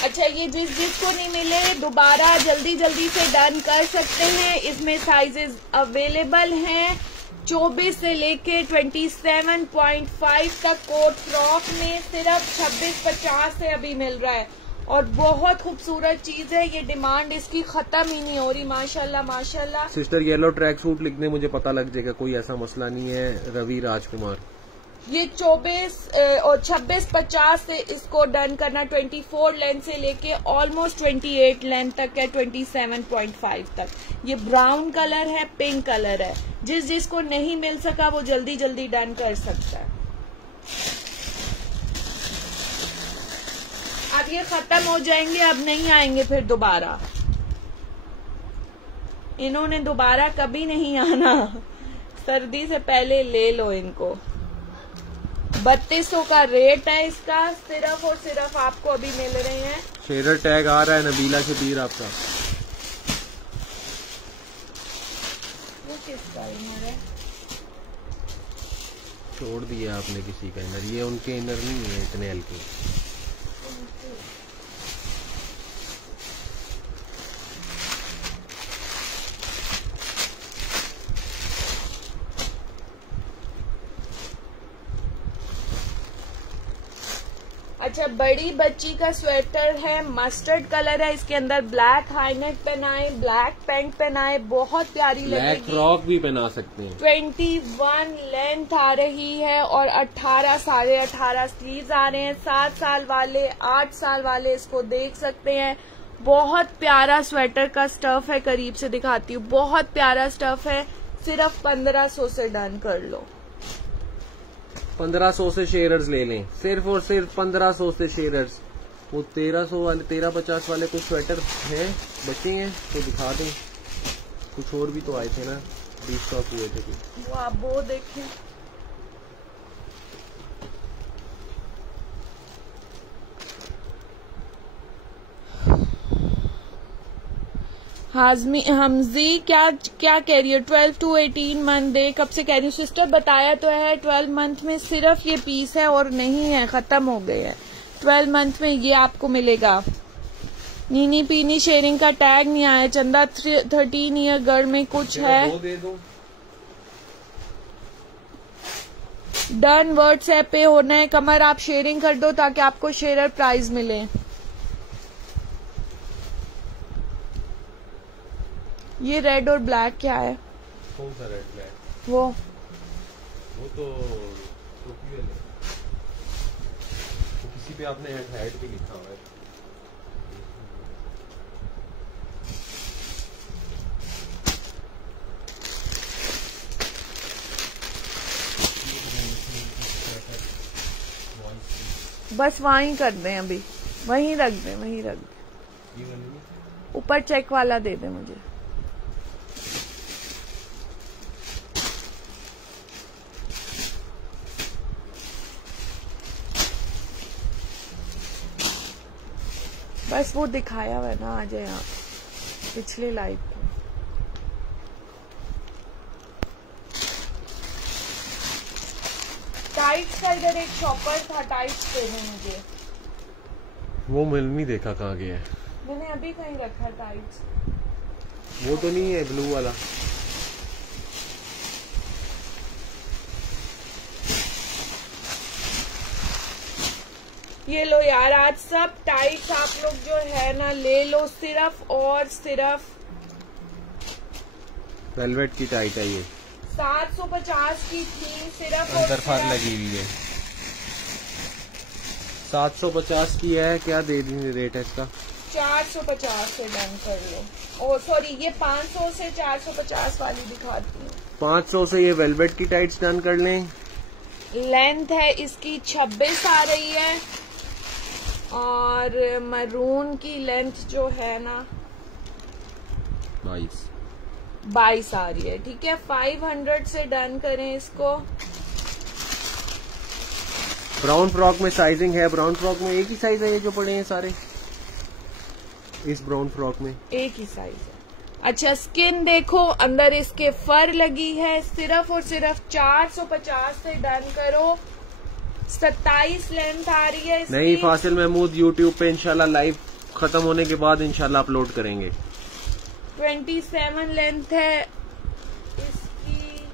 अच्छा, ये जिसको नहीं मिले दोबारा जल्दी जल्दी से डन कर सकते हैं। इसमें साइजेस अवेलेबल हैं 24 से लेके 27.5 तक। कोट फ्रॉक में सिर्फ 2650 से अभी मिल रहा है और बहुत खूबसूरत चीज है। ये डिमांड इसकी खत्म ही नहीं हो रही। माशाल्लाह माशाल्लाह। सिस्टर येलो ट्रैक सूट लिखने मुझे पता लग जाएगा, कोई ऐसा मसला नहीं है। रवि राजकुमार, ये 24 और 2650 से इसको डन करना। 24 लेंथ से लेके ऑलमोस्ट 28 लेंथ तक है, 27.5 तक। ये ब्राउन कलर है, पिंक कलर है। जिसको नहीं मिल सका वो जल्दी जल्दी डन कर सकता है। अब ये खत्म हो जाएंगे, अब नहीं आएंगे फिर दोबारा। इन्होंने दोबारा कभी नहीं आना, सर्दी से पहले ले लो इनको। 3200 का रेट है इसका, सिर्फ और सिर्फ आपको अभी मिल रहे हैं। शेरर टैग आ रहा है नबीला शबीर आपका। वो किसका इनर है? छोड़ दिया आपने किसी का इनर, ये उनके इनर नहीं है इतने हल्के। अच्छा, बड़ी बच्ची का स्वेटर है, मस्टर्ड कलर है, इसके अंदर ब्लैक हाई नेक पहनाए, ब्लैक पैंट पहनाए, बहुत प्यारी लगेगी। ब्लैक फ्रॉक भी पहना सकते हैं। 21 लेंथ आ रही है और 18 18.5 स्लीव्स आ रहे हैं। 7 साल वाले 8 साल वाले इसको देख सकते हैं। बहुत प्यारा स्वेटर का स्टफ है, करीब से दिखाती हूँ, बहुत प्यारा स्टफ है। सिर्फ 1500 से डन कर लो। 1500 से शेयरर्स ले लें, सिर्फ और सिर्फ 1500 से शेयरर्स। वो 1300 वाले 1350 वाले कुछ स्वेटर हैं बचे हैं तो दिखा दें। कुछ और भी तो आए थे ना, 20 स्टॉक हुए थे कुछ, वो आप वो देखें। हमजी क्या क्या कह रही है? 12 to 18 मंथ दे, कब से कह रही हूँ सिस्टर, बताया तो है 12 मंथ में सिर्फ ये पीस है और नहीं है, खत्म हो गए हैं। 12 मंथ में ये आपको मिलेगा। नीनी पीनी शेयरिंग का टैग नहीं आया चंदा। 13 ईयर गर्ल में कुछ है। दे दो। डन व्हाट्सएप पे होना है। कमर आप शेयरिंग कर दो ताकि आपको शेयरर प्राइस मिले। ये रेड और ब्लैक क्या है? कौन सा रेड ब्लैक? वो तो किसी पे आपने हेड भी लिखा हुआ है। बस वहीं कर दें, अभी वहीं रख दें, वहीं रख दें। ऊपर चेक वाला दे दें मुझे। बस वो दिखाया हुआ है ना, आ जाए आप पिछले लाइव पे। टाइट्स का इधर एक शॉपर था, टाइट्स देने मुझे। वो मैंने नहीं देखा कहाँ गया है। मैंने अभी कहीं रखा टाइट्स। वो तो नहीं है ब्लू वाला। ये लो यार, आज सब टाइट्स आप लोग जो है ना ले लो, सिर्फ और सिर्फ वेलवेट की टाइट है ये। 750 की थी, सिर्फ अंदर फार लगी हुई है। 750 की है, क्या दे दी रेट है इसका? 450 से डन कर लो। ओ सॉरी, ये 500 से 450 वाली दिखाती हूँ। 500 से ये वेलवेट की टाइट्स डन कर लें। लेंथ है इसकी 26 आ रही है और मरून की लेंथ जो है ना 22 आ रही है। ठीक है, 500 से डन करें इसको। ब्राउन फ्रॉक में साइजिंग है। ब्राउन फ्रॉक में एक ही साइज है ये जो पड़े हैं सारे। इस ब्राउन फ्रॉक में एक ही साइज है। अच्छा, स्किन देखो, अंदर इसके फर लगी है। सिर्फ और सिर्फ 450 से डन करो। 27 लेंथ आ रही है इसकी। नहीं, फासिल महमूद यूट्यूब पे इंशाल्लाह लाइव खत्म होने के बाद इंशाल्लाह अपलोड करेंगे। 27 लेंथ है इसकी।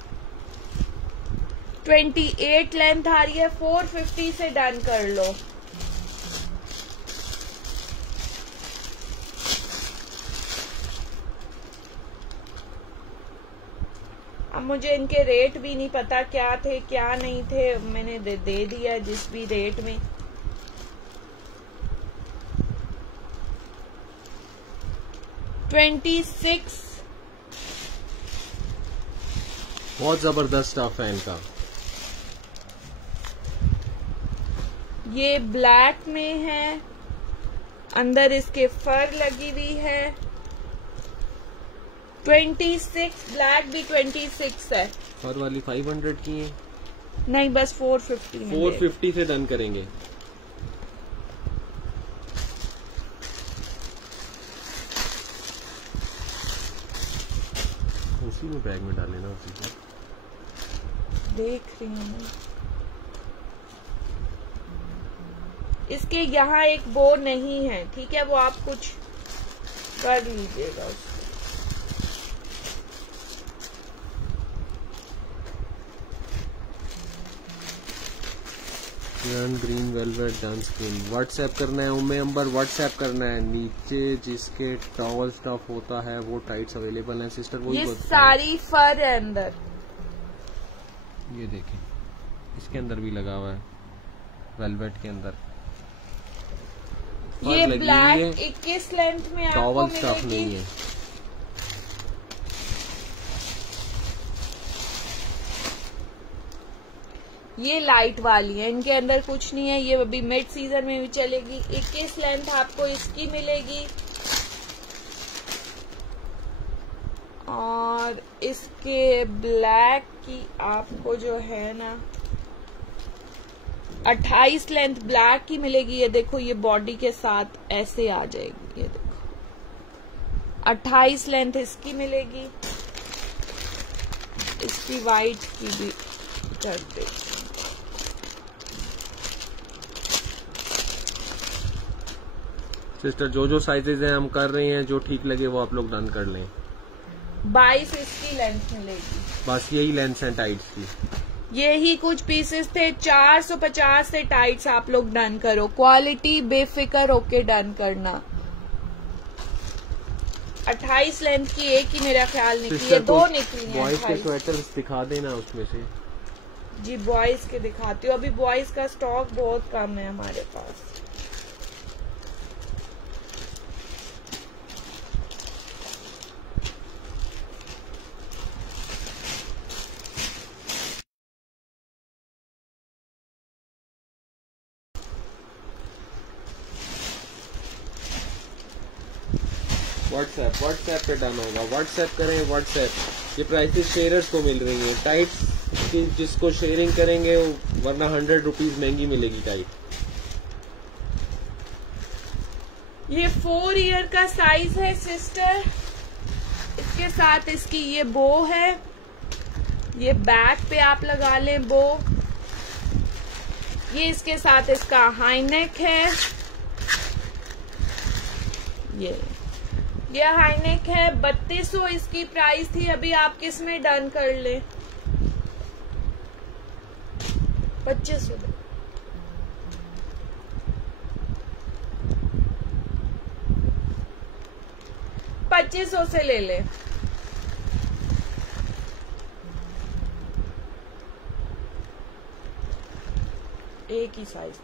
28 लेंथ आ रही है। 450 से डन कर लो। अब मुझे इनके रेट भी नहीं पता क्या थे क्या नहीं थे, मैंने दे दिया जिस भी रेट में। $26। बहुत जबरदस्त स्टफ है इनका। ये ब्लैक में है, अंदर इसके फर लगी हुई है। 26 ब्लैक भी 26 है। फर वाली 500 की है? नहीं, बस 450 में 450 से डन करेंगे। उसी में बैग में डाले ना, उसी में देख रही हूँ। इसके यहाँ एक बो नहीं है, ठीक है, वो आप कुछ कर लीजिएगा उसको। Green velvet done screen. WhatsApp करना है उम्मे अंबर, व्हाट्सएप करना है। नीचे जिसके टॉवल स्टफ होता है वो टाइट्स अवेलेबल हैं सिस्टर, वो ये सारी फर है अंदर। ये देखें, इसके अंदर भी लगा हुआ है वेलवेट के अंदर। ये ब्लैक 21 लेंथ में आपको टॉवल स्टफ नहीं है। ये लाइट वाली है, इनके अंदर कुछ नहीं है। ये अभी मिड सीजन में भी चलेगी। 21 लेंथ आपको इसकी मिलेगी और इसके ब्लैक की आपको जो है ना 28 लेंथ ब्लैक की मिलेगी। ये देखो, ये बॉडी के साथ ऐसे आ जाएगी। ये देखो 28 लेंथ इसकी मिलेगी। इसकी वाइट की भी कर दे। सिस्टर जो साइजेज हैं हम कर रहे हैं, जो ठीक लगे वो आप लोग डन कर लें। 22 इसकी लेंथ मिलेगी। बस यही लेंथ है टाइट्स की। यही कुछ पीसेस थे। 450 से टाइट्स आप लोग डन करो। क्वालिटी बेफिक्र होके डन करना। 28 लेंथ की एक ही मेरा ख्याल निकली है, 2 निकली हैं। बॉयज के स्वेटर्स दिखा देना उसमें से। जी बॉयज के दिखाती हूँ। अभी बॉयज का स्टॉक बहुत कम है हमारे पास। व्हाट्सएप पे डन होगा। व्हाट्सएप करें, व्हाट्सएप। ये प्राइसेस शेयरर्स को मिल रही हैं। टाइट्स की जिसको शेयरिंग करेंगे वरना 100 रुपीज महंगी मिलेगी टाइट। ये 4 ईयर का साइज है सिस्टर। इसके साथ इसकी ये बो है। ये बैक पे आप लगा लें बो। ये इसके साथ इसका हाई नेक है। ये हाई नेक है। 3200 इसकी प्राइस थी। अभी आप किस में डन कर ले? 2500। 2500 से ले ले। एक ही साइज।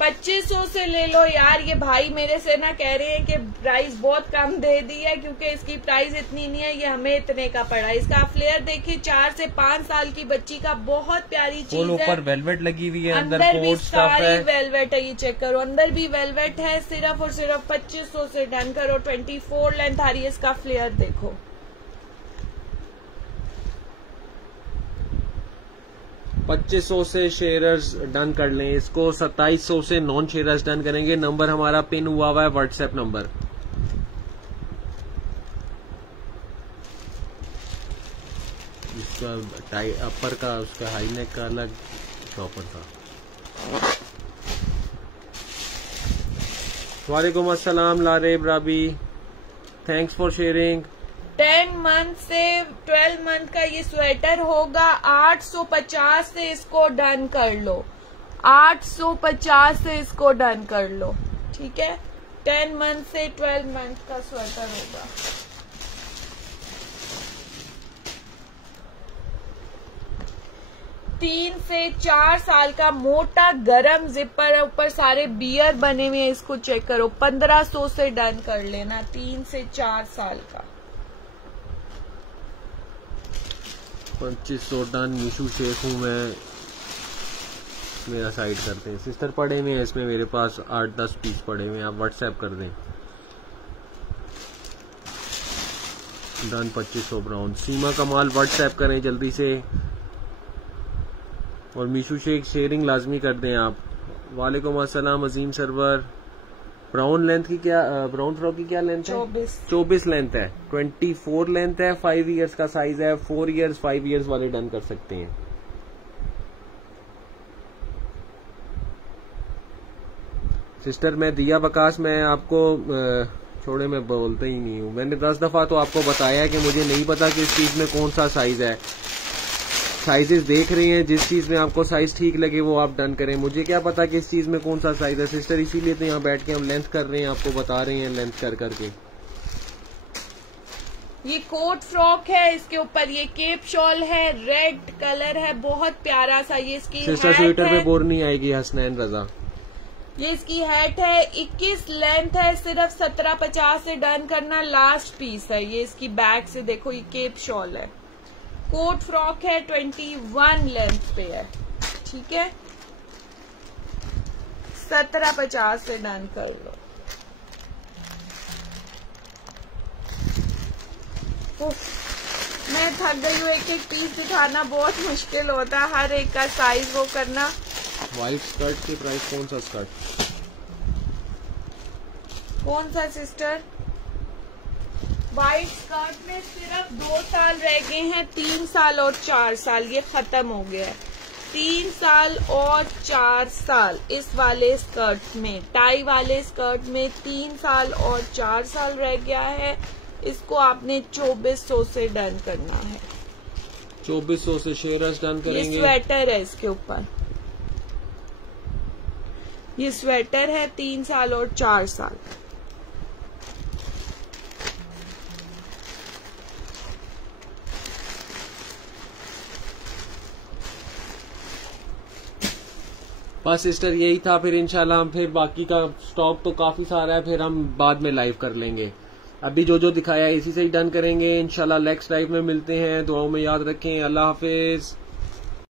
2500 से ले लो यार। ये भाई मेरे से ना कह रहे हैं कि प्राइस बहुत कम दे दी है क्योंकि इसकी प्राइस इतनी नहीं है। ये हमें इतने का पड़ा। इसका फ्लेयर देखिए, 4 से 5 साल की बच्ची का बहुत प्यारी चीज है। ऊपर वेलवेट लगी हुई है, अंदर भी सारी वेलवेट है। ये चेक करो, अंदर भी वेलवेट है। सिर्फ और सिर्फ 2500 से डन करो। 24 लेंथ आ रही है। इसका फ्लेयर देखो। $2500 से शेयरर्स डन कर लें। इसको 2700 से नॉन शेयरर्स डन करेंगे। नंबर हमारा पिन हुआ है व्हाट्सएप नंबर। इसका टाई अपर का, उसका हाई नेक का अलग शॉपर था। वालेकुम अस्सलाम लारेब राबी, थैंक्स फॉर शेयरिंग। 10 मंथ से 12 मंथ का ये स्वेटर होगा। 850 से इसको डन कर लो। 850 से इसको डन कर लो, ठीक है। 10 मंथ से 12 मंथ का स्वेटर होगा। तीन से 4 साल का मोटा गरम जिपर है। ऊपर सारे बियर बने हुए हैं। इसको चेक करो। 1500 से डन कर लेना। 3 से 4 साल का 2500 डन। मीशू शेख हूँ मैं, मेरा साइड करते हैं। सिस्टर पड़े हुए हैं इसमें, मेरे पास 8-10 पीस पड़े हुए हैं। आप व्हाट्सएप कर दें। Done 2500 brown. सीमा कमाल व्हाट्सएप करें जल्दी से, और मीशू शेख शेयरिंग लाजमी कर दें आप। वालेकुम अस्सलाम अजीम सरवर। ब्राउन लेंथ की क्या, ब्राउन फ्रॉक की क्या लेंथ है? 24 लेंथ है, 24 लेंथ है, 5 इयर्स का साइज है। 4 इयर्स 5 इयर्स वाले डन कर सकते हैं। सिस्टर मैं दिया बकास, मैं आपको छोड़े, मैं बोलते ही नहीं हूँ। मैंने 10 दफा तो आपको बताया है कि मुझे नहीं पता कि इस चीज में कौन सा साइज है। साइजेस देख रहे हैं, जिस चीज में आपको साइज ठीक लगे वो आप डन करें। मुझे क्या पता कि इस चीज में कौन सा साइज है सिस्टर, इसीलिए तो यहाँ बैठ के हम लेंथ कर रहे हैं, आपको बता रहे हैं लेंथ कर करके। ये कोट फ्रॉक है, इसके ऊपर ये केप शॉल है, रेड कलर है, बहुत प्यारा सा। ये इसकी सिस्टर स्वेटर पे बोर नहीं आएगी हसनैन रजा। ये इसकी हैट है, 21 लेंथ है, सिर्फ 1750 से डन करना। लास्ट पीस है ये इसकी। बैक से देखो ये केप शॉल है, कोट फ्रॉक है, 21 लेंथ पे है, ठीक है। 1750 से डन कर लो। मैं थक गई हूँ, एक एक पीस दिखाना बहुत मुश्किल होता है, हर एक का साइज वो करना। व्हाइट स्कर्ट की प्राइस, कौन सा स्कर्ट? कौन सा सिस्टर? व्हाइट स्कर्ट में सिर्फ 2 साल रह गए हैं, 3 साल और 4 साल, ये खत्म हो गया है। 3 साल और 4 साल इस वाले स्कर्ट में, टाई वाले स्कर्ट में 3 साल और 4 साल रह गया है। इसको आपने 2400 से डन करना है। 2400 से शेयर्स डन करेंगे। ये स्वेटर है इसके ऊपर, ये स्वेटर है, 3 साल और 4 साल। बस सिस्टर यही था, फिर इंशाल्लाह हम फिर बाकी का स्टॉक तो काफी सारा है, फिर हम बाद में लाइव कर लेंगे। अभी जो जो दिखाया है इसी से ही डन करेंगे इंशाल्लाह। नेक्स्ट लाइव में मिलते हैं, दुआओं में याद रखें। अल्लाह हाफिज।